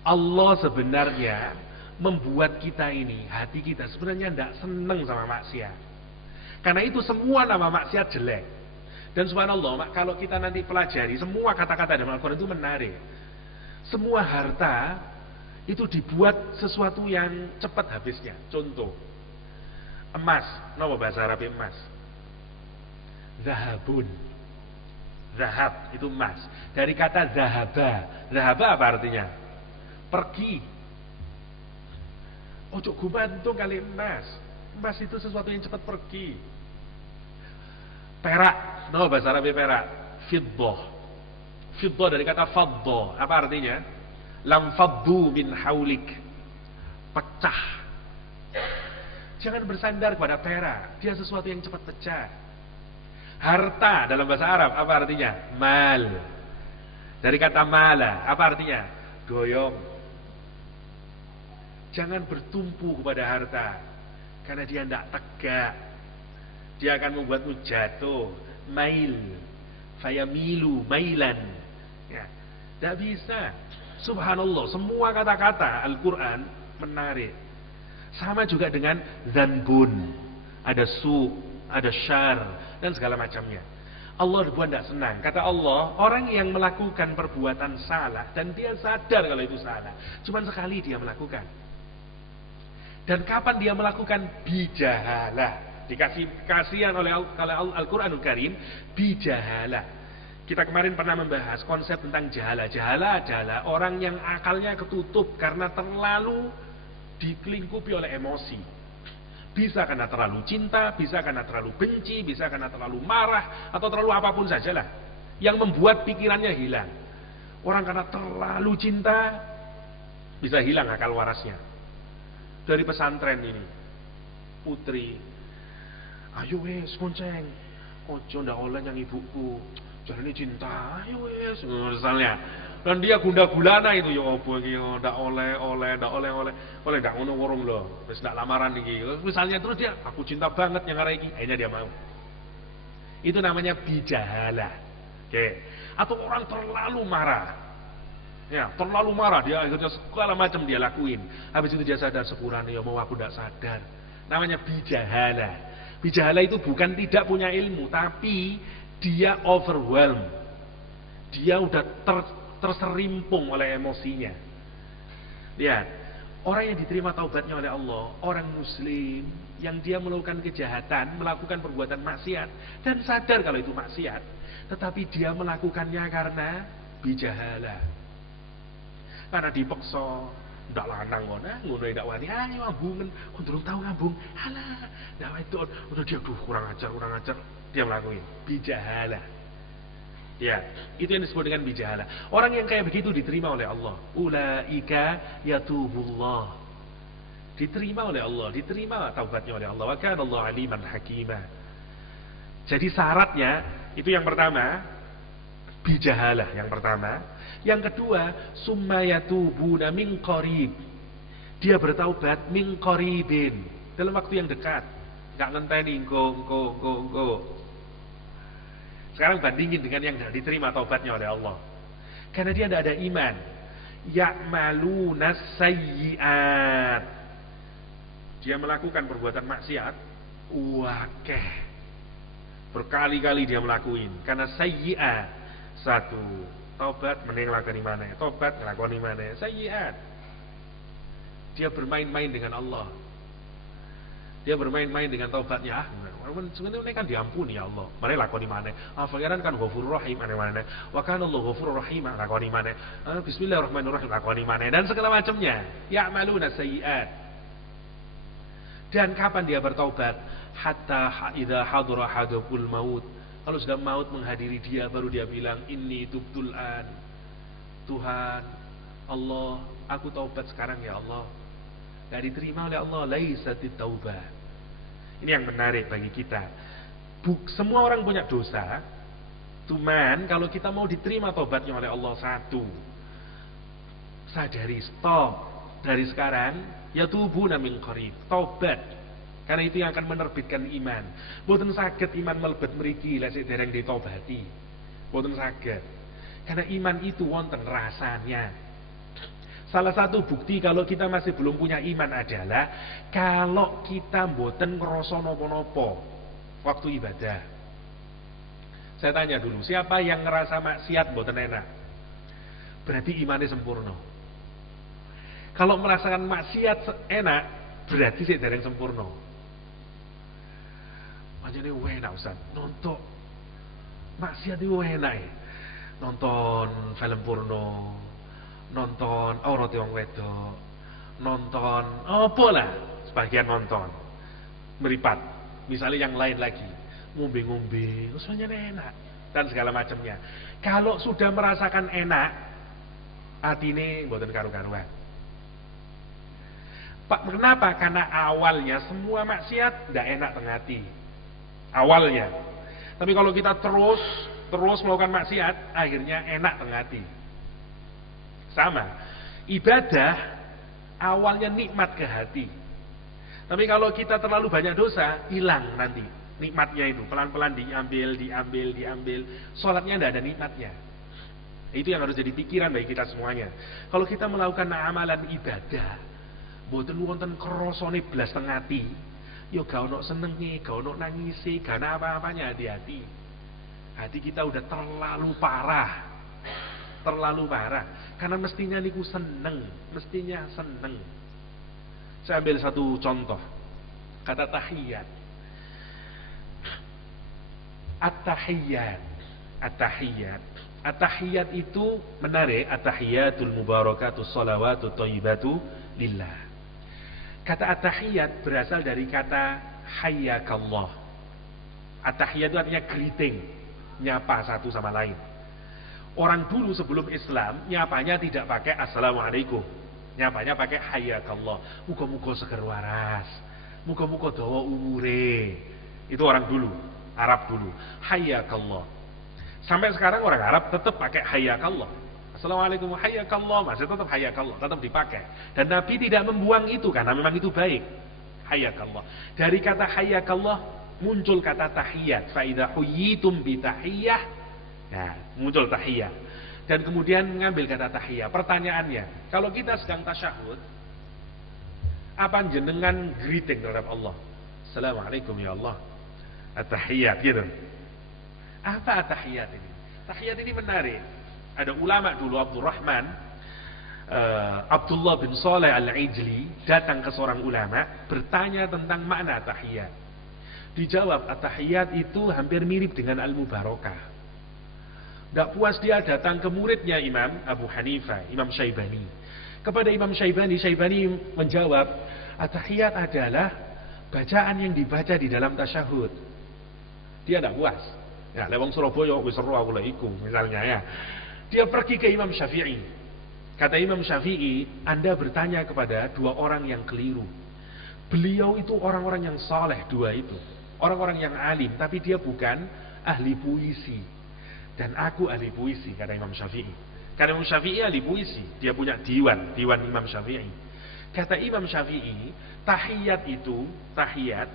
Allah sebenarnya membuat kita ini, hati kita sebenarnya tidak senang sama maksiat. Karena itu semua nama maksiat jelek. Dan subhanallah, kalau kita nanti pelajari semua kata-kata dalam Al-Quran itu menarik. Semua harta itu dibuat sesuatu yang cepat habisnya. Contoh, emas, nama bahasa Arab emas. Zahabun. Zahab itu emas. Dari kata zahaba. Zahaba apa artinya? Pergi. Ojo gumantung kali emas. Emas itu sesuatu yang cepat pergi. Perak, no bahasa Arab perak. Fiddah. Fiddah dari kata fadda. Apa artinya? Lam faddu min haulik. Pecah. Jangan bersandar kepada perak. Dia sesuatu yang cepat pecah. Harta dalam bahasa Arab apa artinya? Mal. Dari kata mala. Apa artinya? Goyong. Jangan bertumpu kepada harta. Karena dia tidak tegak. Dia akan membuatmu jatuh. Mail. Fayamilu mailan. Ya. Tidak bisa. Subhanallah. Semua kata-kata Al-Quran menarik. Sama juga dengan zanbun. Ada su, ada syar, dan segala macamnya. Allah buat tidak senang. Kata Allah, orang yang melakukan perbuatan salah dan dia sadar kalau itu salah, cuma sekali dia melakukan. Dan kapan dia melakukan? Bijahalah. Dikasih kasihan oleh Al-Quranul Karim, bijahalah. Kita kemarin pernah membahas konsep tentang jahala. Jahala adalah orang yang akalnya ketutup karena terlalu dikelingkupi oleh emosi. Bisa karena terlalu cinta, bisa karena terlalu benci, bisa karena terlalu marah, atau terlalu apapun sajalah yang membuat pikirannya hilang. Orang karena terlalu cinta bisa hilang akal warasnya. Dari pesantren ini, putri, ayo wes konceng, ojo ndak oleh yang ibuku, jalani cinta, ayo wes, misalnya. Dan dia gunda gulana itu ya opo iki ndak oleh ndak ngono worong lho. Wis ndak lamaran iki. Misalnya terus dia aku cinta banget yang arek iki, akhirnya dia mau. Itu namanya bijahalah. Oke. Atau orang terlalu marah. Ya, terlalu marah dia akhirnya segala macam dia lakuin. Habis itu dia sadar sepurane ya mau aku ndak sadar. Namanya bijahalah. Bijahalah itu bukan tidak punya ilmu, tapi dia overwhelmed. Dia udah terserimpung oleh emosinya. Lihat, orang yang diterima taubatnya oleh Allah, orang muslim yang dia melakukan kejahatan, melakukan perbuatan maksiat dan sadar kalau itu maksiat, tetapi dia melakukannya karena bijahalah. Karena dipaksa, ndak lanang ngono ndak wani, ayo ngambungen, kok durung tau ngambung. Halah, ndak itu udah dia kurang ajar, dia melakukan bijahalah. Ya, itu yang disebut dengan bijahalah. Orang yang kayak begitu diterima oleh Allah. Ulaika yatubullah. Diterima oleh Allah, diterima taubatnya oleh Allah. Wa kana Allah aliman hakima. Jadi syaratnya itu yang pertama, bijahalah yang pertama. Yang kedua, summa yatubuna min qarib. Dia bertaubat min qaribin, dalam waktu yang dekat. Enggak ngenteni engko. Sekarang bandingin dengan yang tidak diterima taubatnya oleh Allah. Karena dia tidak ada iman. Ya'malunas sayyi'at. Dia melakukan perbuatan maksiat. Wakeh. Berkali-kali dia melakuin. Karena sayyi'at. Satu. Taubat mending lakoni mana. Taubat ngelakoni mana. Sayyi'at. Dia bermain-main dengan Allah. Dia bermain-main dengan taubatnya. Sebenarnya kan diampuni ya Allah. Mari lakoni mana? Pangeran kan Ghafurur Rahim mana. Wa kana Allahu Ghafurur Rahim lakoni mana? Bismillahirrahmanirrahim lakoni mana? Dan segala macamnya. Ya'maluna sayyi'at. Dan kapan dia bertaubat? Hatta idza hadara hadul maut. Kalau sudah maut menghadiri dia baru dia bilang inni tubtul an. Tuhan, Allah, aku taubat sekarang ya Allah. Tidak diterima oleh Allah. Laisatit taubah. Ini yang menarik bagi kita. Semua orang punya dosa. Cuman kalau kita mau diterima taubatnya oleh Allah, satu, sadari, stop dari sekarang. Yatubuna min qarib. Taubat. Karena itu yang akan menerbitkan iman. Mboten saged iman melebet mriki lek sik dereng ditaubati. Mboten saged. Karena iman itu wonten rasanya. Salah satu bukti kalau kita masih belum punya iman adalah kalau kita mboten ngrasa napa-napa waktu ibadah. Saya tanya dulu, siapa yang ngerasa maksiat mboten enak? Berarti imannya sempurna. Kalau merasakan maksiat enak, berarti sik dereng sempurna. Panjene enak Ustaz, nonton maksiat itu enak. Nonton film porno, nonton aurat wong wedok, nonton apa lah, sebagian nonton meripat. Misalnya yang lain lagi ngombe-ngombe, semuanya enak. dan segala macamnya. Kalau sudah merasakan enak, atine mboten karu-karuan. Pak, kenapa? Karena awalnya semua maksiat tidak enak teng hati. Awalnya. Tapi kalau kita terus melakukan maksiat, akhirnya enak teng hati. Sama. Ibadah awalnya nikmat ke hati. Tapi kalau kita terlalu banyak dosa, hilang nanti nikmatnya itu. Pelan-pelan diambil. Sholatnya tidak ada nikmatnya. Itu yang harus jadi pikiran bagi kita semuanya. Kalau kita melakukan amalan ibadah, mboten wonten krasane blas teng ati, ya gak ono senenge, gak ono nangisi, gak ono apa-apanya hati-hati. Hati kita udah terlalu parah. Karena mestinya niku seneng. Saya ambil satu contoh. Kata tahiyat. At-tahiyat itu menarik. At-tahiyatul mubarakatus salawatut thayyibatu lillah. Kata at-tahiyat berasal dari kata hayyakallah. At-tahiyat itu artinya greeting, nyapa satu sama lain. Orang dulu sebelum Islam nyapanya tidak pakai assalamualaikum, nyapanya pakai hayyakallah. Muga-muga seger waras, muga-muga dawa umure. Itu orang dulu, Arab dulu, hayyakallah. Sampai sekarang orang Arab tetap pakai hayyakallah. Assalamualaikum hayyakallah, masih tetap hayyakallah, tetap dipakai. Dan Nabi tidak membuang itu karena memang itu baik. Hayyakallah. Dari kata hayyakallah muncul kata tahiyat. Fa idza huyyitum bi tahiyyah, nah, muncul tahiyat. Dan kemudian mengambil kata tahiyat. Pertanyaannya, kalau kita sedang tasyahud, apa jenengan greeting terhadap Allah? Assalamualaikum ya Allah. At-tahiyat gitu. Apa at-tahiyat ini? Tahiyat ini menarik. Ada ulama dulu, Abdullah bin Saleh Al-Ijli datang ke seorang ulama bertanya tentang makna tahiyat. Dijawab, at-tahiyat itu hampir mirip dengan al-mubarakah. Tidak puas dia datang ke muridnya Imam Abu Hanifah, Imam Syaibani. Kepada Imam Syaibani menjawab, at-tahiyat adalah bacaan yang dibaca di dalam tasyahud. Dia tidak puas. Ya, lewang Surabaya aku seru aku iku misalnya ya. Dia pergi ke Imam Syafi'i. Kata Imam Syafi'i, Anda bertanya kepada dua orang yang keliru. Beliau itu orang-orang yang saleh, dua itu. Orang-orang yang alim, tapi dia bukan ahli puisi. Dan aku ahli puisi, kata Imam Syafi'i. Karena Imam Syafi'i ahli puisi, dia punya diwan Imam Syafi'i. Kata Imam Syafi'i, tahiyat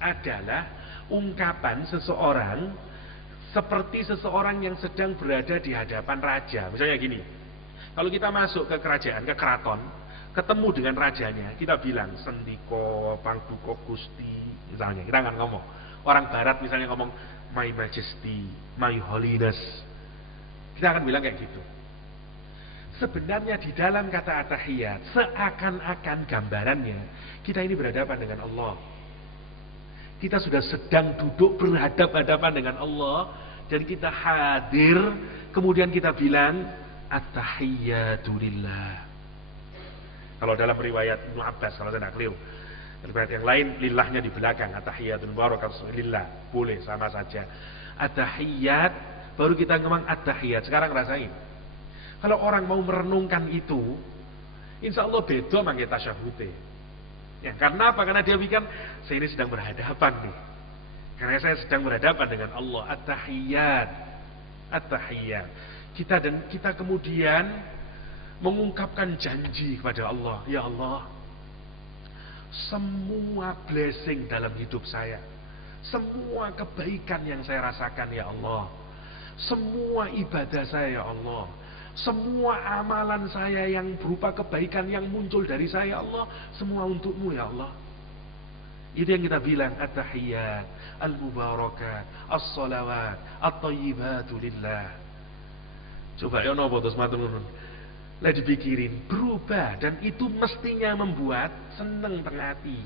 adalah ungkapan seseorang seperti seseorang yang sedang berada di hadapan raja. Misalnya gini, kalau kita masuk ke kerajaan, ke keraton, ketemu dengan rajanya, kita bilang sendiko pangduka Gusti, misalnya kita akan ngomong. Orang barat misalnya ngomong My Majesty, My Holiness, kita akan bilang kayak gitu. Sebenarnya di dalam kata at-tahiyat, seakan-akan gambarannya kita ini berhadapan dengan Allah. Kita sudah sedang duduk berhadap-hadapan dengan Allah, dan kita hadir, kemudian kita bilang at-tahiyyatu lillah. Kalau dalam riwayat Ibnu Abbas, kalau saya tidak keliru, riwayat yang lain lillahnya di belakang, at-tahiyyatun barakatuh lillah, boleh sama saja. At-tahiyyat baru kita ngomong at-tahiyyat. Sekarang rasain, kalau orang mau merenungkan itu, insya Allah beda mangke tasyahute. Ya, karena apa? Karena dia pikir saya ini sedang berhadapan nih. Karena saya sedang berhadapan dengan Allah. At-tahiyyat. Kita kemudian mengungkapkan janji kepada Allah. Ya Allah, semua blessing dalam hidup saya, semua kebaikan yang saya rasakan ya Allah, semua ibadah saya ya Allah, semua amalan saya yang berupa kebaikan yang muncul dari saya Allah, semua untukmu ya Allah. Itu yang kita bilang at-tahiyyat, al-mubarakat, as-salawat, at-thayyibatu lillah. Coba ya nopo terus matur-nuwun. Lah dipikirin, berubah, dan itu mestinya membuat seneng tengah hati.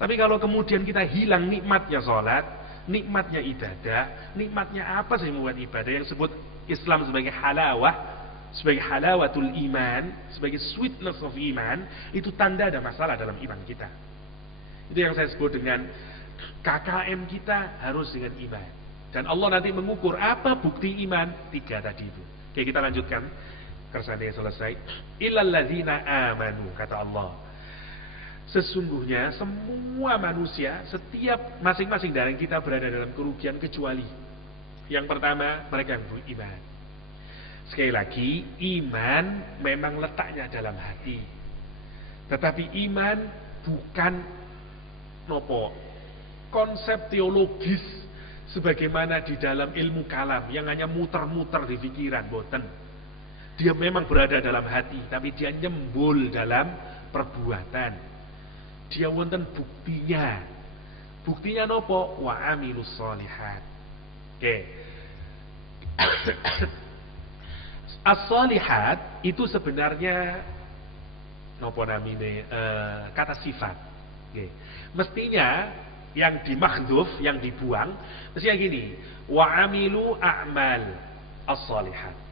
Tapi kalau kemudian kita hilang nikmatnya sholat, nikmatnya ibadah, nikmatnya apa sih membuat ibadah yang disebut Islam sebagai halawah, sebagai halawatul iman, sebagai sweetness of iman, itu tanda ada masalah dalam iman kita. Itu yang saya sebut dengan KKM kita harus dengan iman. Dan Allah nanti mengukur apa bukti iman 3 tadi itu. Oke, kita lanjutkan. Kersane selesai. Illal ladzina amanu, kata Allah. Sesungguhnya semua manusia, setiap masing-masing dari kita berada dalam kerugian kecuali yang pertama, mereka yang beriman. Sekali lagi, iman memang letaknya dalam hati. Tetapi iman bukan konsep teologis sebagaimana di dalam ilmu kalam yang hanya muter-muter di pikiran, boten. Dia memang berada dalam hati, tapi dia nyembul dalam perbuatan. Dia wonten buktinya. Buktinya nopo? Wa amilus sholihat. Oke. As-sholihat itu sebenarnya nopo namine kata sifat. Oke. Mestinya yang dimakhdhuf, yang dibuang, mestinya gini, wa amilu a'mal as-sholihat.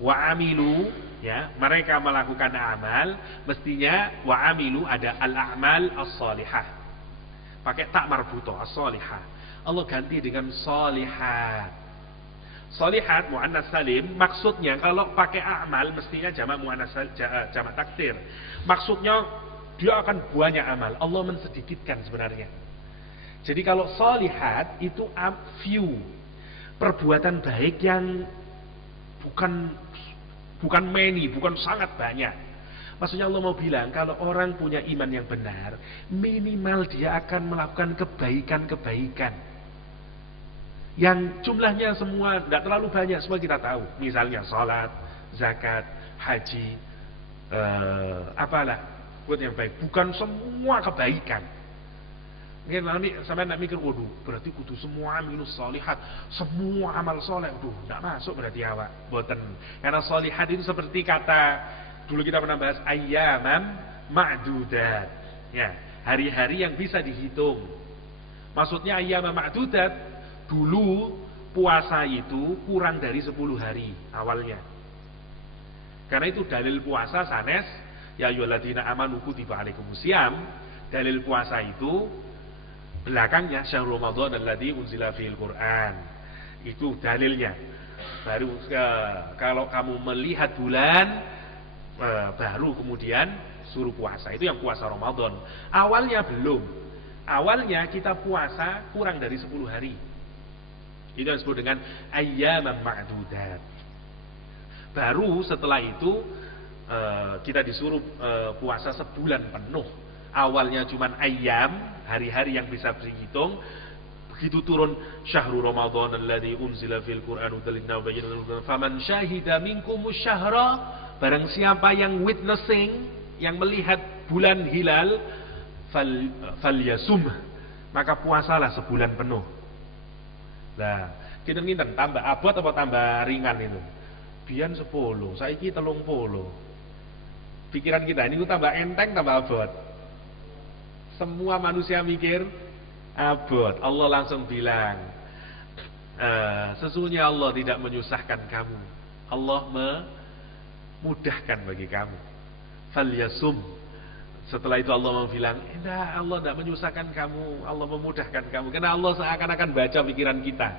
Wa amilu, ya, mereka melakukan amal, mestinya wa amilu ada al-a'mal as-sholihah. Pakai tak marbuto as-sholihah. Allah ganti dengan sholihat. Sholihat muannas salim, maksudnya kalau pakai amal mestinya jamak muannas jamak takdir. Maksudnya dia akan banyak amal. Allah mensedikitkan sebenarnya. Jadi kalau sholihat itu few, perbuatan baik yang bukan many, bukan sangat banyak. Maksudnya Allah mau bilang kalau orang punya iman yang benar, minimal dia akan melakukan kebaikan-kebaikan yang jumlahnya semua tidak terlalu banyak, semua kita tahu. Misalnya salat, zakat, haji, apalah buat yang baik. Bukan semua kebaikan. Mungkin nanti sampai nak mikir, waduh, berarti kudu semua minus sholihat, semua amal soleh, tidak masuk berarti awak. Boten. Karena sholihat itu seperti kata dulu kita pernah bahas ayyaman ma'dudat. Ya, hari-hari yang bisa dihitung. Maksudnya ayyaman ma'dudat, dulu puasa itu kurang dari 10 hari awalnya. Karena itu dalil puasa sanes, ya ayyuhalladzina amanu kutiba alaikumusiyam. Dalil puasa itu belakangnya syahrul Ramadan alladzi unzila fihil Qur'an. Itu dalilnya. Baru kalau kamu melihat bulan baru kemudian suruh puasa. Itu yang puasa Ramadan. Awalnya belum. Awalnya kita puasa kurang dari 10 hari. Itu yang disebut dengan ayyaman ma'dudat. Baru setelah itu kita disuruh puasa sebulan penuh. Awalnya cuman ayyam, hari-hari yang bisa dihitung. Begitu turun syahrul Ramadan alladzi unzila fil Qur'an hudan lin-nas bayyinatan faman syahida minkumus syahra, barang siapa yang witnessing, yang melihat bulan hilal, falyasum, maka puasalah sebulan penuh. Nah, kita nginten tambah abot apa tambah ringan itu? Biyen 10, saiki 30. Pikiran kita ini tambah enteng tambah abot. Semua manusia mikir abot. Allah langsung bilang, sesungguhnya Allah tidak menyusahkan kamu. Allah memudahkan bagi kamu. Falyasum. Setelah itu Allah mau bilang, enggak, Allah tidak menyusahkan kamu, Allah memudahkan kamu. Karena Allah seakan-akan baca pikiran kita.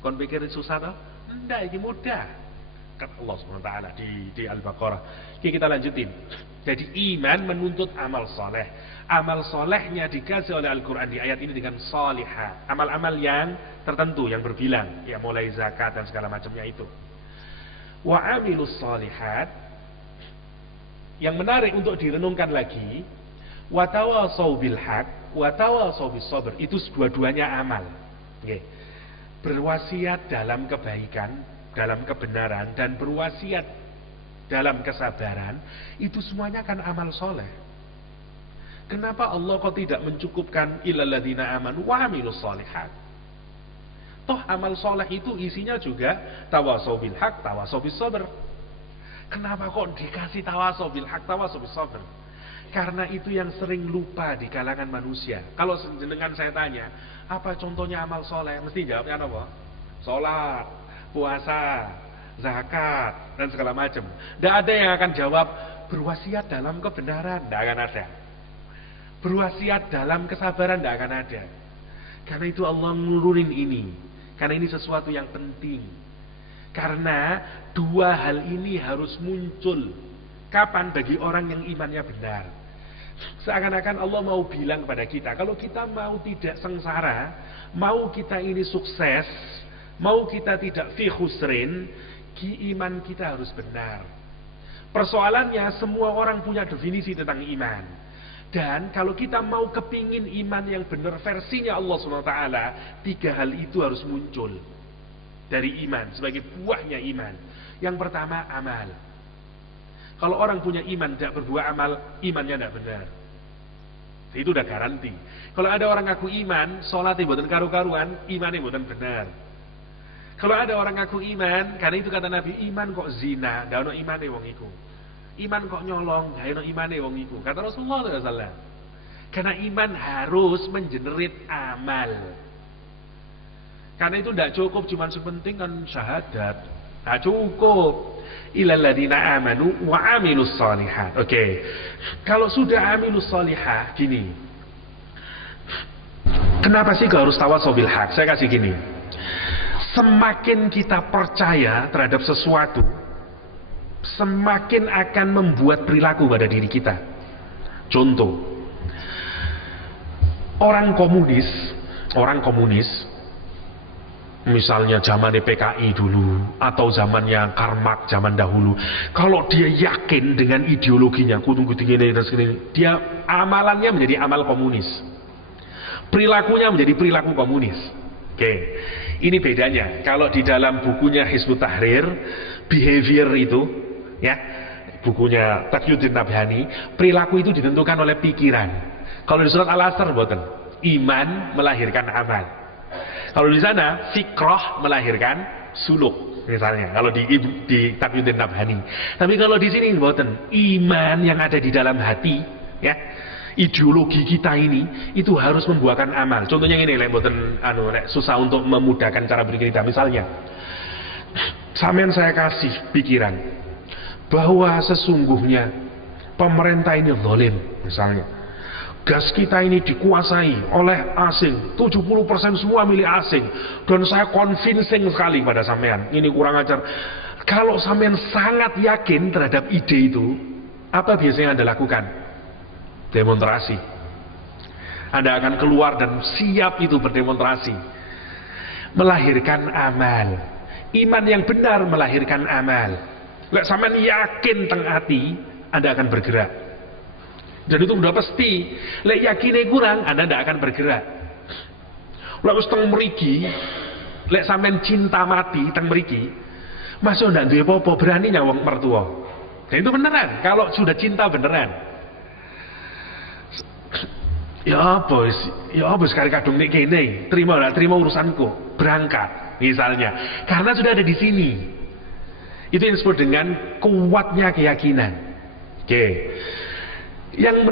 Kon pikir susah toh? Enggak, ini mudah. Kata Allah SWT di Al-Baqarah. Oke, kita lanjutin. Jadi iman menuntut amal soleh. Amal solehnya dikasih oleh Al-Quran di ayat ini dengan solihah. Amal-amal yang tertentu, yang berbilang. Ya mulai zakat dan segala macamnya itu. Wa amilus solihat. Yang menarik untuk direnungkan lagi, watawasau bil haq, watawasau bis sabr, itu dua-duanya amal. Okay. Berwasiat dalam kebaikan, dalam kebenaran, dan berwasiat dalam kesabaran, itu semuanya kan amal soleh. Kenapa Allah kok tidak mencukupkan illal ladzina amanu wa amilus sholihat? Toh amal soleh itu isinya juga tawasau bil haq, tawasau bis sabr. Kenapa kok dikasih tawasau bil haq, tawasau bis sabr? Karena itu yang sering lupa di kalangan manusia. Kalau dengan saya tanya, apa contohnya amal soleh? Mesti jawabnya apa? Sholat, puasa, zakat, dan segala macam. Tidak ada yang akan jawab berwasiat dalam kebenaran. Tidak akan ada. Berwasiat dalam kesabaran. Tidak akan ada. Karena itu Allah ngelurin ini. Karena ini sesuatu yang penting. Karena dua hal ini harus muncul. Kapan? Bagi orang yang imannya benar. Seakan-akan Allah mau bilang kepada kita, kalau kita mau tidak sengsara, mau kita ini sukses, mau kita tidak fi khusrin, iman kita harus benar. Persoalannya semua orang punya definisi tentang iman. Dan kalau kita mau kepingin iman yang benar versinya Allah SWT, tiga hal itu harus muncul dari iman sebagai buahnya iman. Yang pertama, amal. Kalau orang punya iman tidak berbuah amal, imannya tidak benar. Itu udah garanti. Kalau ada orang ngaku iman, sholatnya buatan karu-karuan, imannya buatan benar. Kalau ada orang ngaku iman, karena itu kata Nabi, iman kok zina, tidak ada imannya wong iku. Iman kok nyolong, tidak ada imannya wong iku. Kata Rasulullah SAW. Karena iman harus mengenerate amal. Karena itu tidak cukup, cuma sepenting kan syahadat. Tidak cukup. Ilal ladina amanu wa amilus shalihat. Oke. Kalau sudah amilus shalihah, gini. Kenapa sih kau harus tawasaw bil haq? Saya kasih gini. Semakin kita percaya terhadap sesuatu, semakin akan membuat perilaku pada diri kita. Contoh, orang komunis, misalnya zaman PKI dulu atau zamannya Karl Marx zaman dahulu, kalau dia yakin dengan ideologinya, dia amalannya menjadi amal komunis, perilakunya menjadi perilaku komunis. Oke, ini bedanya. Kalau di dalam bukunya Hizbut Tahrir, behavior itu, ya, bukunya Taqiyuddin Nabhani, perilaku itu ditentukan oleh pikiran. Kalau di surat Al-Asr, boten, iman melahirkan amal. Kalau di sana fikrah melahirkan suluk, misalnya kalau di Taqiyuddin Nabhani. Tapi kalau di sini mboten, iman yang ada di dalam hati, ya, ideologi kita ini itu harus membuahkan amal. Contohnya ini, mboten susah untuk memudahkan cara berpikir kita. Misalnya, sampean saya kasih pikiran bahwa sesungguhnya pemerintah ini zalim, misalnya. Gas kita ini dikuasai oleh asing, 70% semua milik asing, dan saya convincing sekali pada sampean, ini kurang ajar. Kalau sampean sangat yakin terhadap ide itu, apa biasanya Anda lakukan? Demonstrasi. Anda akan keluar dan siap itu berdemonstrasi. Melahirkan amal. Iman yang benar melahirkan amal. Lek sampean yakin teng ati, Anda akan bergerak. Dan itu udah pasti. Lek yakinnya kurang, Anda tidak akan bergerak. Lek wis teng mriki, lek sampean cinta mati teng mriki, masuk ndak duwe apa-apa, berani nyawang mertua. Dan itu beneran, kalau sudah cinta beneran. Ya apa sekali kadung nek kene, terima urusanku, berangkat misalnya. Karena sudah ada di sini. Itu yang disebut dengan kuatnya keyakinan. Oke. Yang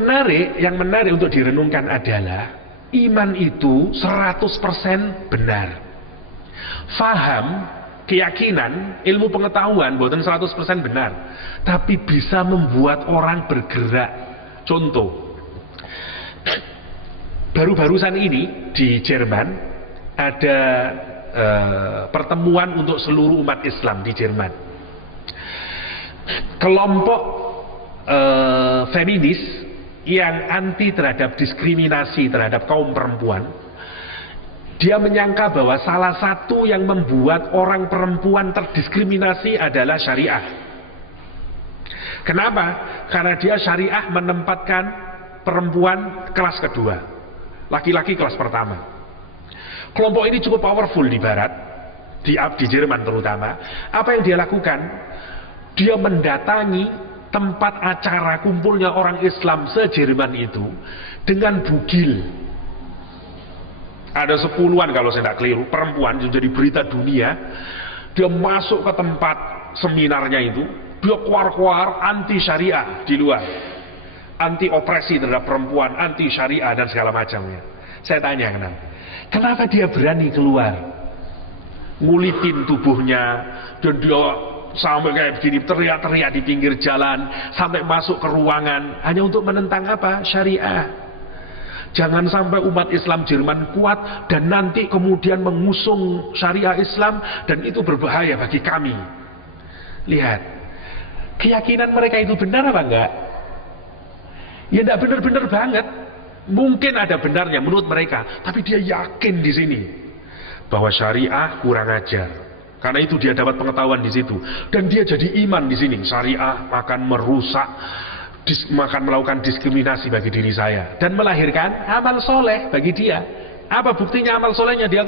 menarik untuk direnungkan adalah iman itu 100% benar. Faham, keyakinan, ilmu pengetahuan bukan 100% benar, tapi bisa membuat orang bergerak. Contoh, baru-barusan ini di Jerman ada pertemuan untuk seluruh umat Islam di Jerman. Kelompok feminis yang anti terhadap diskriminasi terhadap kaum perempuan, dia menyangka bahwa salah satu yang membuat orang perempuan terdiskriminasi adalah syariah. Kenapa? Karena dia syariah menempatkan perempuan kelas kedua, laki-laki kelas pertama. Kelompok ini cukup powerful di barat, di Jerman terutama. Apa yang dia lakukan? Dia mendatangi tempat acara kumpulnya orang Islam se-Jerman itu dengan bugil. Ada 10-an kalau saya tidak keliru, perempuan yang jadi berita dunia. Dia masuk ke tempat seminarnya itu, dia keluar-keluar anti syariah di luar, anti opresi terhadap perempuan, anti syariah dan segala macamnya. Saya tanya kenapa dia berani keluar, ngulitin tubuhnya, dan dia sampai kayak begini teriak-teriak di pinggir jalan, sampai masuk ke ruangan hanya untuk menentang apa? Syariah. Jangan sampai umat Islam Jerman kuat dan nanti kemudian mengusung syariah Islam dan itu berbahaya bagi kami. Lihat, keyakinan mereka itu benar apa enggak? Ya enggak benar-benar banget. Mungkin ada benarnya menurut mereka, tapi dia yakin di sini bahwa syariah kurang ajar. Karena itu dia dapat pengetahuan di situ dan dia jadi iman di sini. Syariah akan merusak, akan melakukan diskriminasi bagi diri saya dan melahirkan amal soleh bagi dia. Apa buktinya amal solehnya? Dia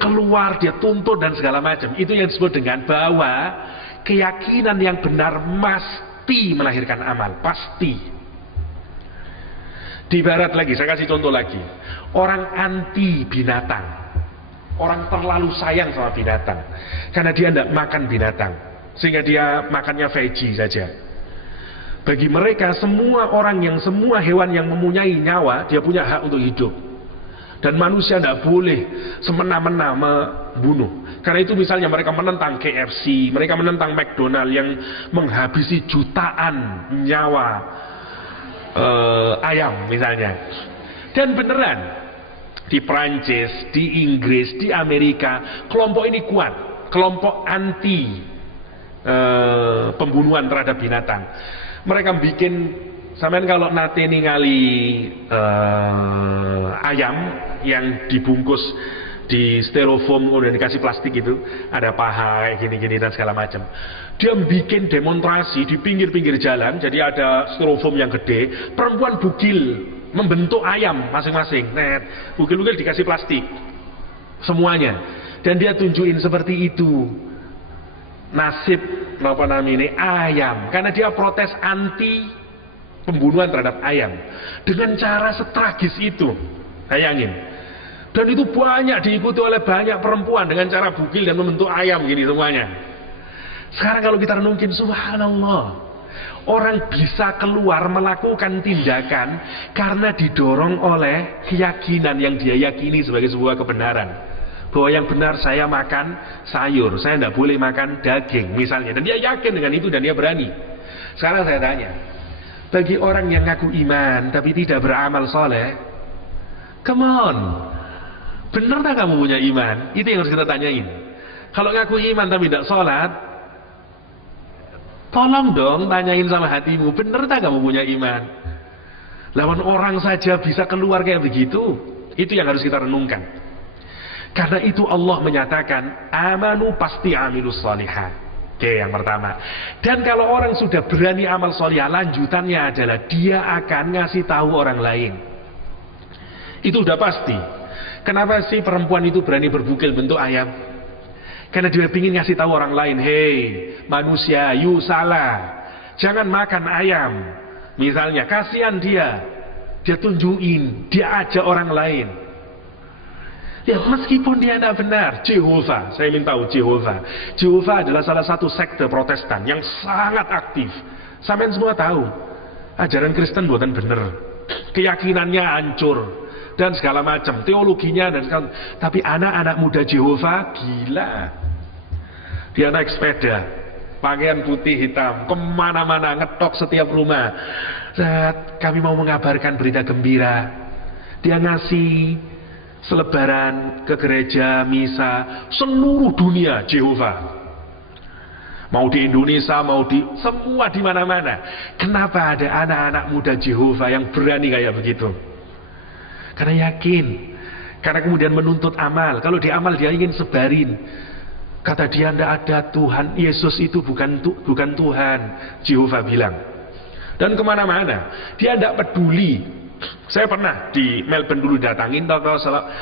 keluar, dia tuntut dan segala macam. Itu yang disebut dengan bahwa keyakinan yang benar pasti melahirkan amal, pasti. Di barat lagi, saya kasih contoh lagi. Orang anti binatang, orang terlalu sayang sama binatang karena dia tidak makan binatang, sehingga dia makannya veggie saja. Bagi mereka, semua hewan yang mempunyai nyawa, dia punya hak untuk hidup. Dan manusia tidak boleh semena-mena membunuh. Karena itu misalnya mereka menentang KFC, mereka menentang McDonald yang menghabisi jutaan nyawa ayam misalnya. Dan beneran, di Prancis, di Inggris, di Amerika, kelompok ini kuat, kelompok anti pembunuhan terhadap binatang. Mereka bikin, sampean kalau nate ningali ayam yang dibungkus di styrofoam udah dikasih plastik itu, ada paha gini-gini dan segala macam. Dia bikin demonstrasi di pinggir-pinggir jalan, jadi ada styrofoam yang gede, perempuan bugil membentuk ayam masing-masing, bugil-bugil dikasih plastik semuanya, dan dia tunjukin seperti itu nasib ayam, karena dia protes anti pembunuhan terhadap ayam dengan cara setragis itu, bayangin. Dan itu banyak diikuti oleh banyak perempuan dengan cara bugil dan membentuk ayam gini semuanya. Sekarang kalau kita renungin, subhanallah, orang bisa keluar melakukan tindakan karena didorong oleh keyakinan yang dia yakini sebagai sebuah kebenaran. Bahwa yang benar saya makan sayur, saya tidak boleh makan daging misalnya. Dan dia yakin dengan itu dan dia berani. Sekarang saya tanya, bagi orang yang ngaku iman tapi tidak beramal soleh, come on, benar tak kamu punya iman? Itu yang harus kita tanyain. Kalau ngaku iman tapi tidak sholat, tolong dong tanyain sama hatimu, benar tak kamu punya iman? Lawan orang saja bisa keluar kayak begitu. Itu yang harus kita renungkan. Karena itu Allah menyatakan amanu pasti amilus sholihat. Oke, yang pertama. Dan kalau orang sudah berani amal solihah, lanjutannya adalah dia akan ngasih tahu orang lain. Itu udah pasti. Kenapa sih perempuan itu berani berbugil bentuk ayam? Karena dia ingin ngasih tahu orang lain, hey manusia, you salah, jangan makan ayam. Misalnya, kasihan dia tunjukin, dia ajak orang lain. Ya, meskipun dia tidak benar, Jehovah, saya ingin tahu Jehovah adalah salah satu sekte Protestan yang sangat aktif. Sampai semua tahu, ajaran Kristen buatan benar, keyakinannya hancur dan segala macam, teologinya dan segala. Tapi anak-anak muda Jehovah gila. Dia naik sepeda, pakaian putih hitam, kemana-mana, ngetok setiap rumah. Kami mau mengabarkan berita gembira. Dia ngasih selebaran ke gereja, misa, seluruh dunia Jehovah. Mau di Indonesia, mau di semua, di mana-mana. Kenapa ada anak-anak muda Jehovah yang berani kayak begitu? Karena yakin, karena kemudian menuntut amal. Kalau di amal dia ingin sebarin, kata dia tidak ada Tuhan, Yesus itu bukan Tuhan, Jehovah bilang. Dan kemana-mana dia tidak peduli. Saya pernah di Melbourne dulu datangin,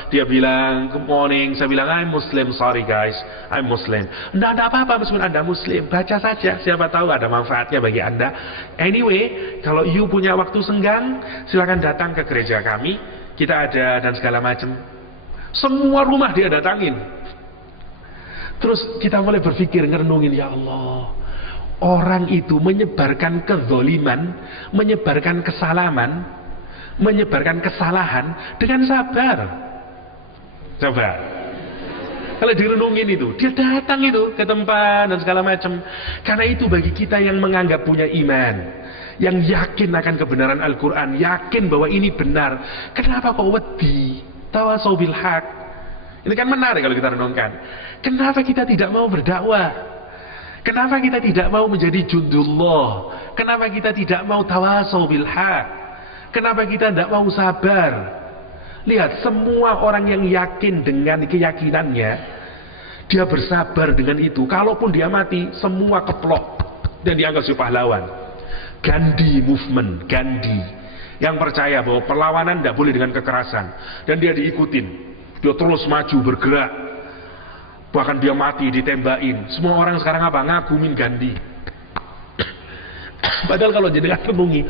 dia bilang good morning, saya bilang I'm Muslim, sorry guys, I'm Muslim. Tidak ada apa-apa meskipun Anda Muslim, baca saja, siapa tahu ada manfaatnya bagi Anda. Anyway, kalau you punya waktu senggang, silakan datang ke gereja kami, kita ada dan segala macam. Semua rumah dia datangin. Terus kita mulai berpikir, ngerenungin, ya Allah, orang itu menyebarkan kezoliman, menyebarkan kesalahan dengan sabar. Coba, Kalau direnungin itu, dia datang itu ke tempat dan segala macam. Karena itu bagi kita yang menganggap punya iman, yang yakin akan kebenaran Al-Quran, yakin bahwa ini benar, kenapa kok wedi? Tawasau bil haq. Ini kan menarik kalau kita renungkan. Kenapa kita tidak mau berdakwah? Kenapa kita tidak mau menjadi jundullah? Kenapa kita tidak mau tawasau bil haq? Kenapa kita tidak mau sabar? Lihat, semua orang yang yakin dengan keyakinannya, dia bersabar dengan itu. Kalaupun dia mati, semua keplok dan dianggap sebagai pahlawan. Gandhi movement, Gandhi yang percaya bahwa perlawanan tidak boleh dengan kekerasan, dan dia diikutin, dia terus maju bergerak, bahkan dia mati ditembakin. Semua orang sekarang apa? Ngagumin Gandhi. Padahal kalau jadi renungi,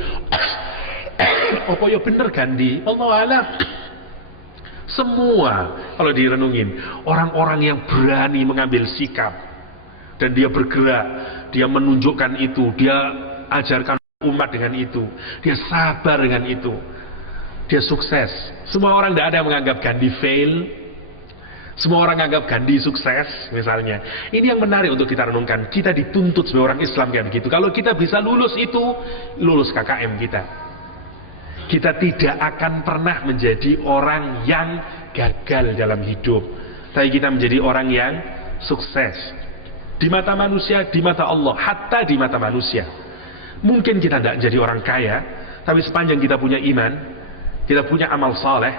apa ya bener Gandhi? Allah alam. Semua kalau direnungin, orang-orang yang berani mengambil sikap dan dia bergerak, dia menunjukkan itu, dia ajarkan umat dengan itu, dia sabar dengan itu, dia sukses. Semua orang, tidak ada yang menganggap Gandhi fail, semua orang menganggap Gandhi sukses misalnya. Ini yang menarik untuk kita renungkan. Kita dituntut sebagai orang Islam kayak begitu. Kalau kita bisa lulus itu, lulus KKM kita. Kita tidak akan pernah menjadi orang yang gagal dalam hidup, tapi kita menjadi orang yang sukses di mata manusia, di mata Allah, hatta di mata manusia. Mungkin kita tidak jadi orang kaya, tapi sepanjang kita punya iman, kita punya amal saleh,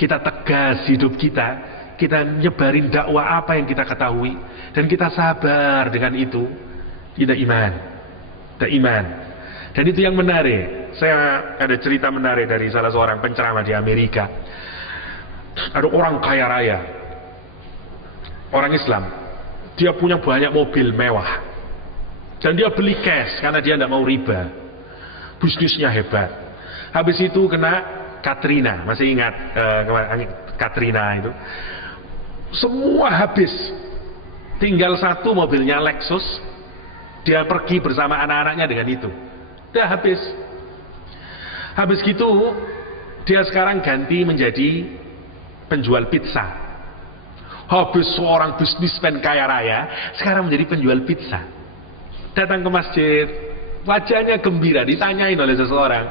kita tegas hidup kita nyebarin dakwah apa yang kita ketahui, dan kita sabar dengan itu, kita iman. Dan itu yang menarik. Saya ada cerita menarik dari salah seorang penceramah di Amerika. Ada orang kaya raya, orang Islam, dia punya banyak mobil mewah, dan dia beli cash karena dia tidak mau riba. Bisnisnya hebat. Habis itu kena Katrina, masih ingat Katrina itu? Semua habis, tinggal satu mobilnya Lexus. Dia pergi bersama anak-anaknya dengan itu. Udah habis. Habis gitu, dia sekarang ganti menjadi penjual pizza. Habis seorang bisnismen kaya raya, sekarang menjadi penjual pizza. Datang ke masjid, wajahnya gembira, ditanyain oleh seseorang,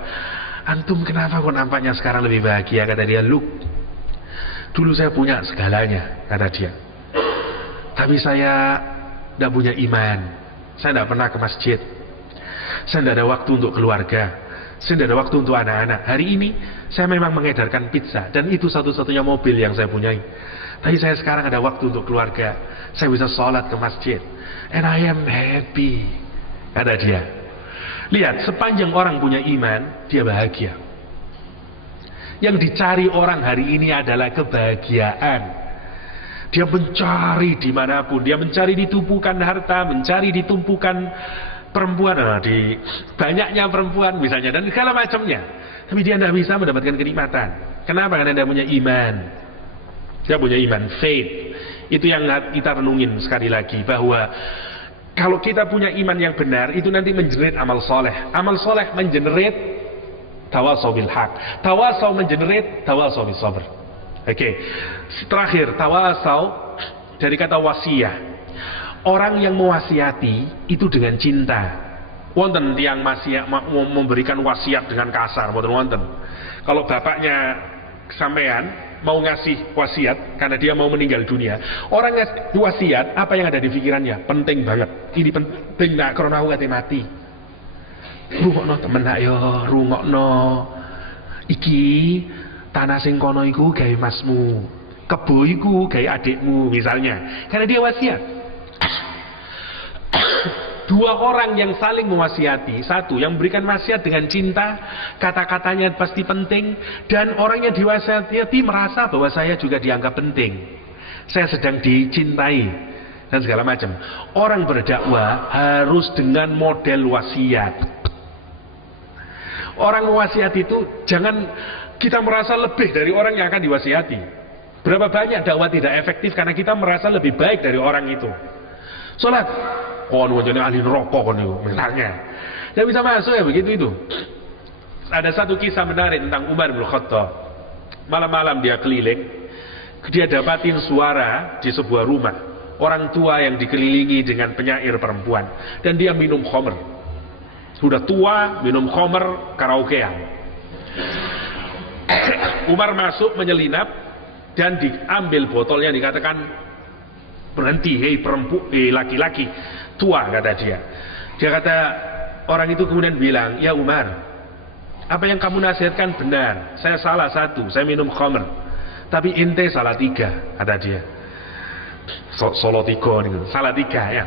"Antum kenapa kok nampaknya sekarang lebih bahagia?" Kata dia, "Look, dulu saya punya segalanya," kata dia. "Tapi saya tidak punya iman. Saya tidak pernah ke masjid. Saya tidak ada waktu untuk keluarga. Saya tidak ada waktu untuk anak-anak. Hari ini saya memang mengedarkan pizza, dan itu satu-satunya mobil yang saya punyai. Tapi saya sekarang ada waktu untuk keluarga. Saya bisa sholat ke masjid. And I am happy," kata dia. Lihat, sepanjang orang punya iman, dia bahagia. Yang dicari orang hari ini adalah kebahagiaan. Dia mencari dimanapun. Dia mencari di tumpukan harta, mencari di tumpukan perempuan, di banyaknya perempuan misalnya, dan segala macamnya. Tapi dia tidak bisa mendapatkan kenikmatan. Kenapa? Karena dia punya iman. Dia punya iman, faith. Itu yang kita renungin sekali lagi, bahwa kalau kita punya iman yang benar, itu nanti mengenerate amal soleh. Amal soleh mengenerate tawasau bil haq. Tawasau mengenerate tawasau bis sabr. Oke. Terakhir, tawasau dari kata wasiyah. Orang yang mewasiati itu dengan cinta. Wonten yang masih mau memberikan wasiat dengan kasar, wonten. Kalau bapaknya sampean mau ngasih wasiat karena dia mau meninggal dunia, orang ngasih wasiat, apa yang ada di pikirannya? Penting banget. Ini penting nak karena aku kate mati. Rungokno temen nak yo, rungokno. Iki tanah sing kono iku gawe masmu, kebo iku gawe adikmu misalnya. Karena dia wasiat. Dua orang yang saling mewasiati, satu yang memberikan wasiat dengan cinta, kata-katanya pasti penting, dan orang yang diwasiati merasa bahwa saya juga dianggap penting, saya sedang dicintai, dan segala macam. Orang berdakwah harus dengan model wasiat. Orang mewasiati itu jangan kita merasa lebih dari orang yang akan diwasiati. Berapa banyak dakwah tidak efektif karena kita merasa lebih baik dari orang itu. Sholat, kon wajahnya ahli neraka kon itu misalnya, dia bisa masuk ya begitu itu. Ada satu kisah menarik tentang Umar bin Khattab. Malam-malam dia keliling, dia dapatin suara di sebuah rumah, orang tua yang dikelilingi dengan penyair perempuan, dan dia minum khamr. Sudah tua, minum khamr, karaokean. Umar masuk menyelinap dan diambil botolnya, dikatakan, berhenti, hei laki-laki tua, kata dia. Dia kata, orang itu kemudian bilang, ya Umar, apa yang kamu nasihatkan benar, saya salah satu, saya minum khamr, tapi ente salah tiga, kata dia. Solo tiga, salah tiga ya.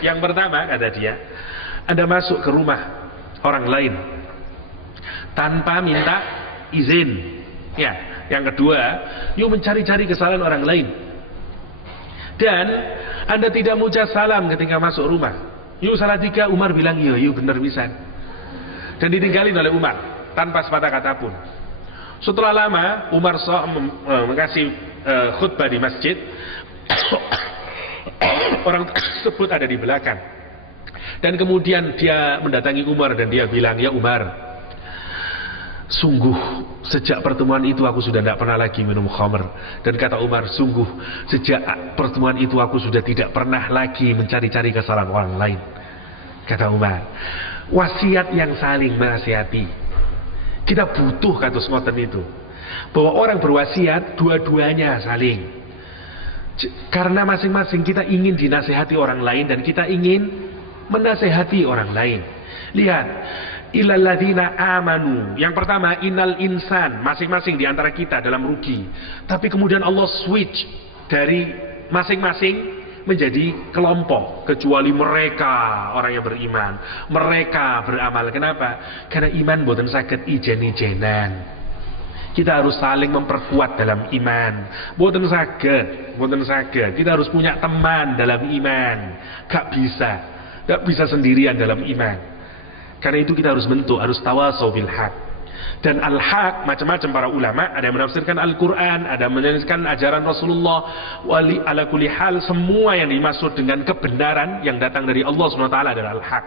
Yang pertama, kata dia, Anda masuk ke rumah orang lain tanpa minta izin. Ya, yang kedua, yuk mencari-cari kesalahan orang lain. Dan Anda tidak mengucap salam ketika masuk rumah. Yuk salah tiga. Umar bilang, iya, yuk benar bisa. Dan ditinggalin oleh Umar tanpa sepatah kata pun. Setelah lama Umar mengasih khutbah di masjid. Orang tersebut ada di belakang. Dan kemudian dia mendatangi Umar dan dia bilang, ya Umar, sungguh sejak pertemuan itu aku sudah tidak pernah lagi minum khamr. Dan kata Umar, sungguh sejak pertemuan itu aku sudah tidak pernah lagi mencari-cari kesalahan orang lain. Kata Umar, wasiat yang saling menasihati. Kita butuh kados ngoten itu, bahwa orang berwasiat dua-duanya saling. Karena masing-masing kita ingin dinasihati orang lain dan kita ingin menasihati orang lain. Lihat, illalladzina amanu. Yang pertama, innal insan, masing-masing di antara kita dalam rugi. Tapi kemudian Allah switch dari masing-masing menjadi kelompok, kecuali mereka orang yang beriman, mereka beramal. Kenapa? Karena iman boten saged ijen-ijenan. Kita harus saling memperkuat dalam iman. Boten saged. Kita harus punya teman dalam iman. Gak bisa sendirian dalam iman. Karena itu kita harus bentuk, harus tawasau bil haq. Dan al-haq macam-macam para ulama, ada yang menafsirkan Al-Quran, ada yang menafsirkan ajaran Rasulullah. Wali ala kulli hal, semua yang dimaksud dengan kebenaran yang datang dari Allah SWT adalah al-haq.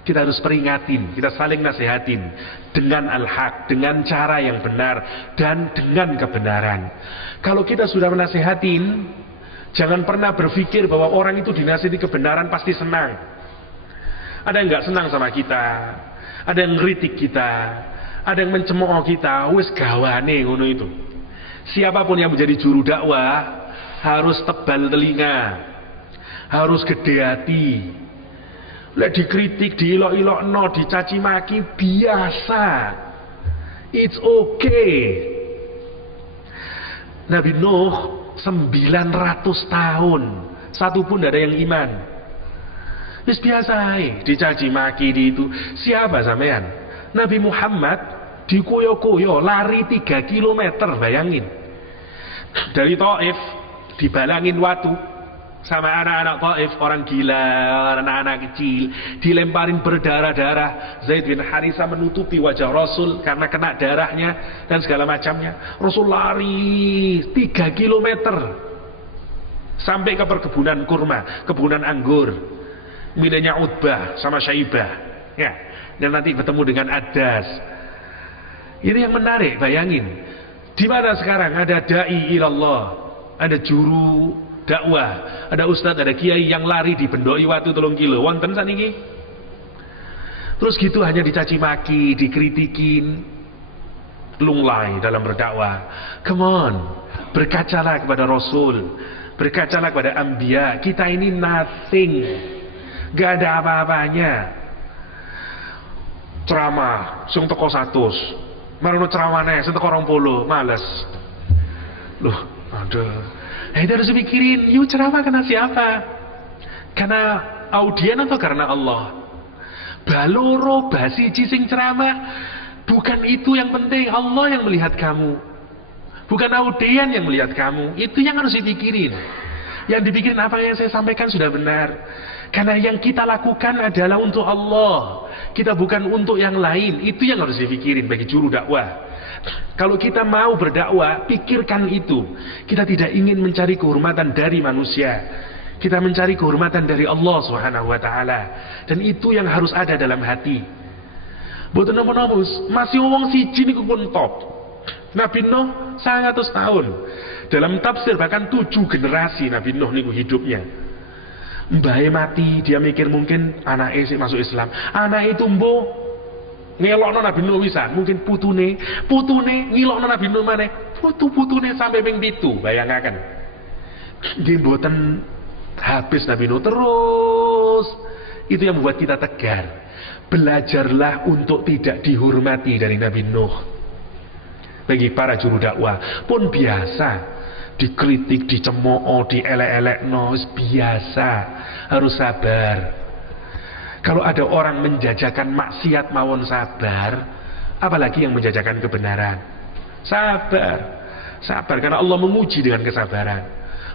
Kita harus peringatin, kita saling nasihatin dengan al-haq, dengan cara yang benar dan dengan kebenaran. Kalau kita sudah menasihatin, jangan pernah berpikir bahwa orang itu dinasihati kebenaran pasti senang. Ada yang nggak senang sama kita, ada yang ngeritik kita, ada yang mencemooh kita, wis gawane ngono itu. Siapapun yang menjadi juru dakwah harus tebal telinga, harus gede hati. Lek dikritik, diilok-ilokno, dicaci maki biasa. It's okay. Nabi Nuh 900 tahun, satu pun tidak ada yang iman. Wis biasa, dicaci maki di itu. Siapa sampean? Nabi Muhammad dikoyo-koyo lari 3 km, bayangin. Dari Taif dibalangin watu sama anak-anak Taif, orang gila, anak-anak kecil, dilemparin berdarah-darah. Zaid bin Haritha menutupi wajah Rasul karena kena darahnya dan segala macamnya. Rasul lari 3 km sampai ke perkebunan kurma, kebunan anggur, miliknya Utbah sama Syaibah, ya. Dan nanti bertemu dengan Adas. Ini yang menarik, bayangin. Di mana sekarang ada dai ilallah, ada juru dakwah, ada ustadz, ada kiai yang lari dibendoi watu 3 kilo. Wonten saniki. Terus gitu hanya dicaci maki, dikritikin, lunglai dalam berdakwah. Come on, berkacalah kepada Rasul, berkacalah kepada Anbiya. Kita ini nothing, gak ada apa-apanya. Ceramah sing teko 100, marono ceramahnya sing teko 20, males. Loh, aduh. Itu harus dipikirin, yuk ceramah kena siapa? Karena audien atau karena Allah? Baloro basiji sing ceramah, bukan itu yang penting. Allah yang melihat kamu, bukan audien yang melihat kamu. Itu yang harus dipikirin. Yang dipikirin apa yang saya sampaikan sudah benar. Karena yang kita lakukan adalah untuk Allah, kita bukan untuk yang lain. Itu yang harus dipikirin bagi juru dakwah. Kalau kita mau berdakwah, pikirkan itu. Kita tidak ingin mencari kehormatan dari manusia, kita mencari kehormatan dari Allah Subhanahu wa taala. Dan itu yang harus ada dalam hati. Mboten napa-napa, masih wong siji niku pun top. Nabi Nuh 100 tahun. Dalam tafsir bahkan 7 generasi Nabi Nuh niku hidupnya. Mbahe mati, dia mikir mungkin anaknya sih masuk Islam. Anak itu mbo ngelokno Nabi Nuh wisan, mungkin putune ngilokno Nabi Nuh maneh. Putune sampai ping 7, bayangkan. Nggih mboten habis Nabi Nuh terus. Itu yang membuat kita tegar. Belajarlah untuk tidak dihormati dari Nabi Nuh. Bagi para juru dakwah pun biasa dikritik, dicemooh, dielek-elekno, biasa. Harus sabar. Kalau ada orang menjajakan maksiat mawon sabar, apalagi yang menjajakan kebenaran. Sabar karena Allah menguji dengan kesabaran.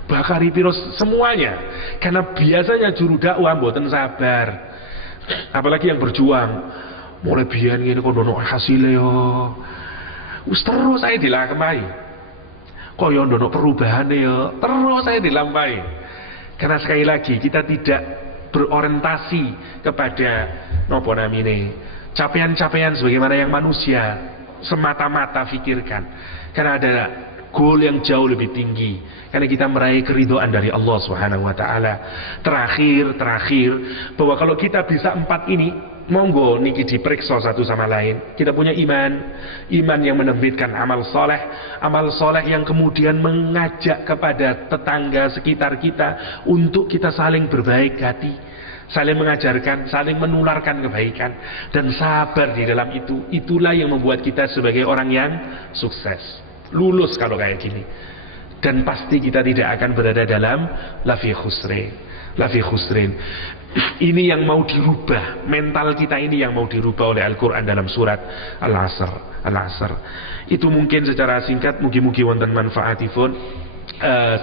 Bakari pirus semuanya, karena biasanya juru dakwah mboten sabar. Apalagi yang berjuang, mulai biyen ngene kok ndono hasile yo. Wis terus saya dilampahi. Kaya ndono perubahane yo, terus saya dilampahi. Karena sekali lagi kita tidak berorientasi kepada napa namine capaian-capaian sebagaimana yang manusia semata-mata pikirkan. Karena ada goal yang jauh lebih tinggi, karena kita meraih keridhaan dari Allah Subhanahu wa taala. Terakhir bahwa kalau kita bisa 4 ini, monggo niki diperiksa satu sama lain. Kita punya iman yang menerbitkan amal soleh yang kemudian mengajak kepada tetangga sekitar kita untuk kita saling berbaik hati, saling mengajarkan, saling menularkan kebaikan, dan sabar di dalam itu. Itulah yang membuat kita sebagai orang yang sukses, lulus kalau kayak gini. Dan pasti kita tidak akan berada dalam lafi khusrin. Ini yang mau dirubah, mental kita ini yang mau dirubah oleh Al-Quran dalam surat Al-Asr. Itu mungkin secara singkat, mugi-mugi wonten manfaatipun.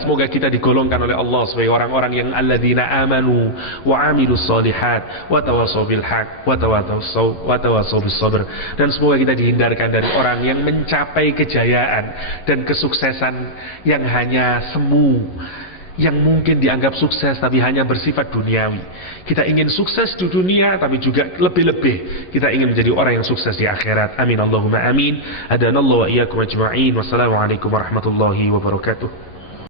Semoga kita digolongkan oleh Allah sebagai orang-orang yang alladzina amanu wa amilus solihat wa tawassaw bil haq wa tawassaw bis sabr. Dan semoga kita dihindarkan dari orang yang mencapai kejayaan dan kesuksesan yang hanya semu, yang mungkin dianggap sukses tapi hanya bersifat duniawi. Kita ingin sukses di dunia, tapi juga lebih-lebih kita ingin menjadi orang yang sukses di akhirat. Amin Allahumma amin. Hadanallahu wa iyyakum ajma'in. Wassalamualaikum warahmatullahi wabarakatuh.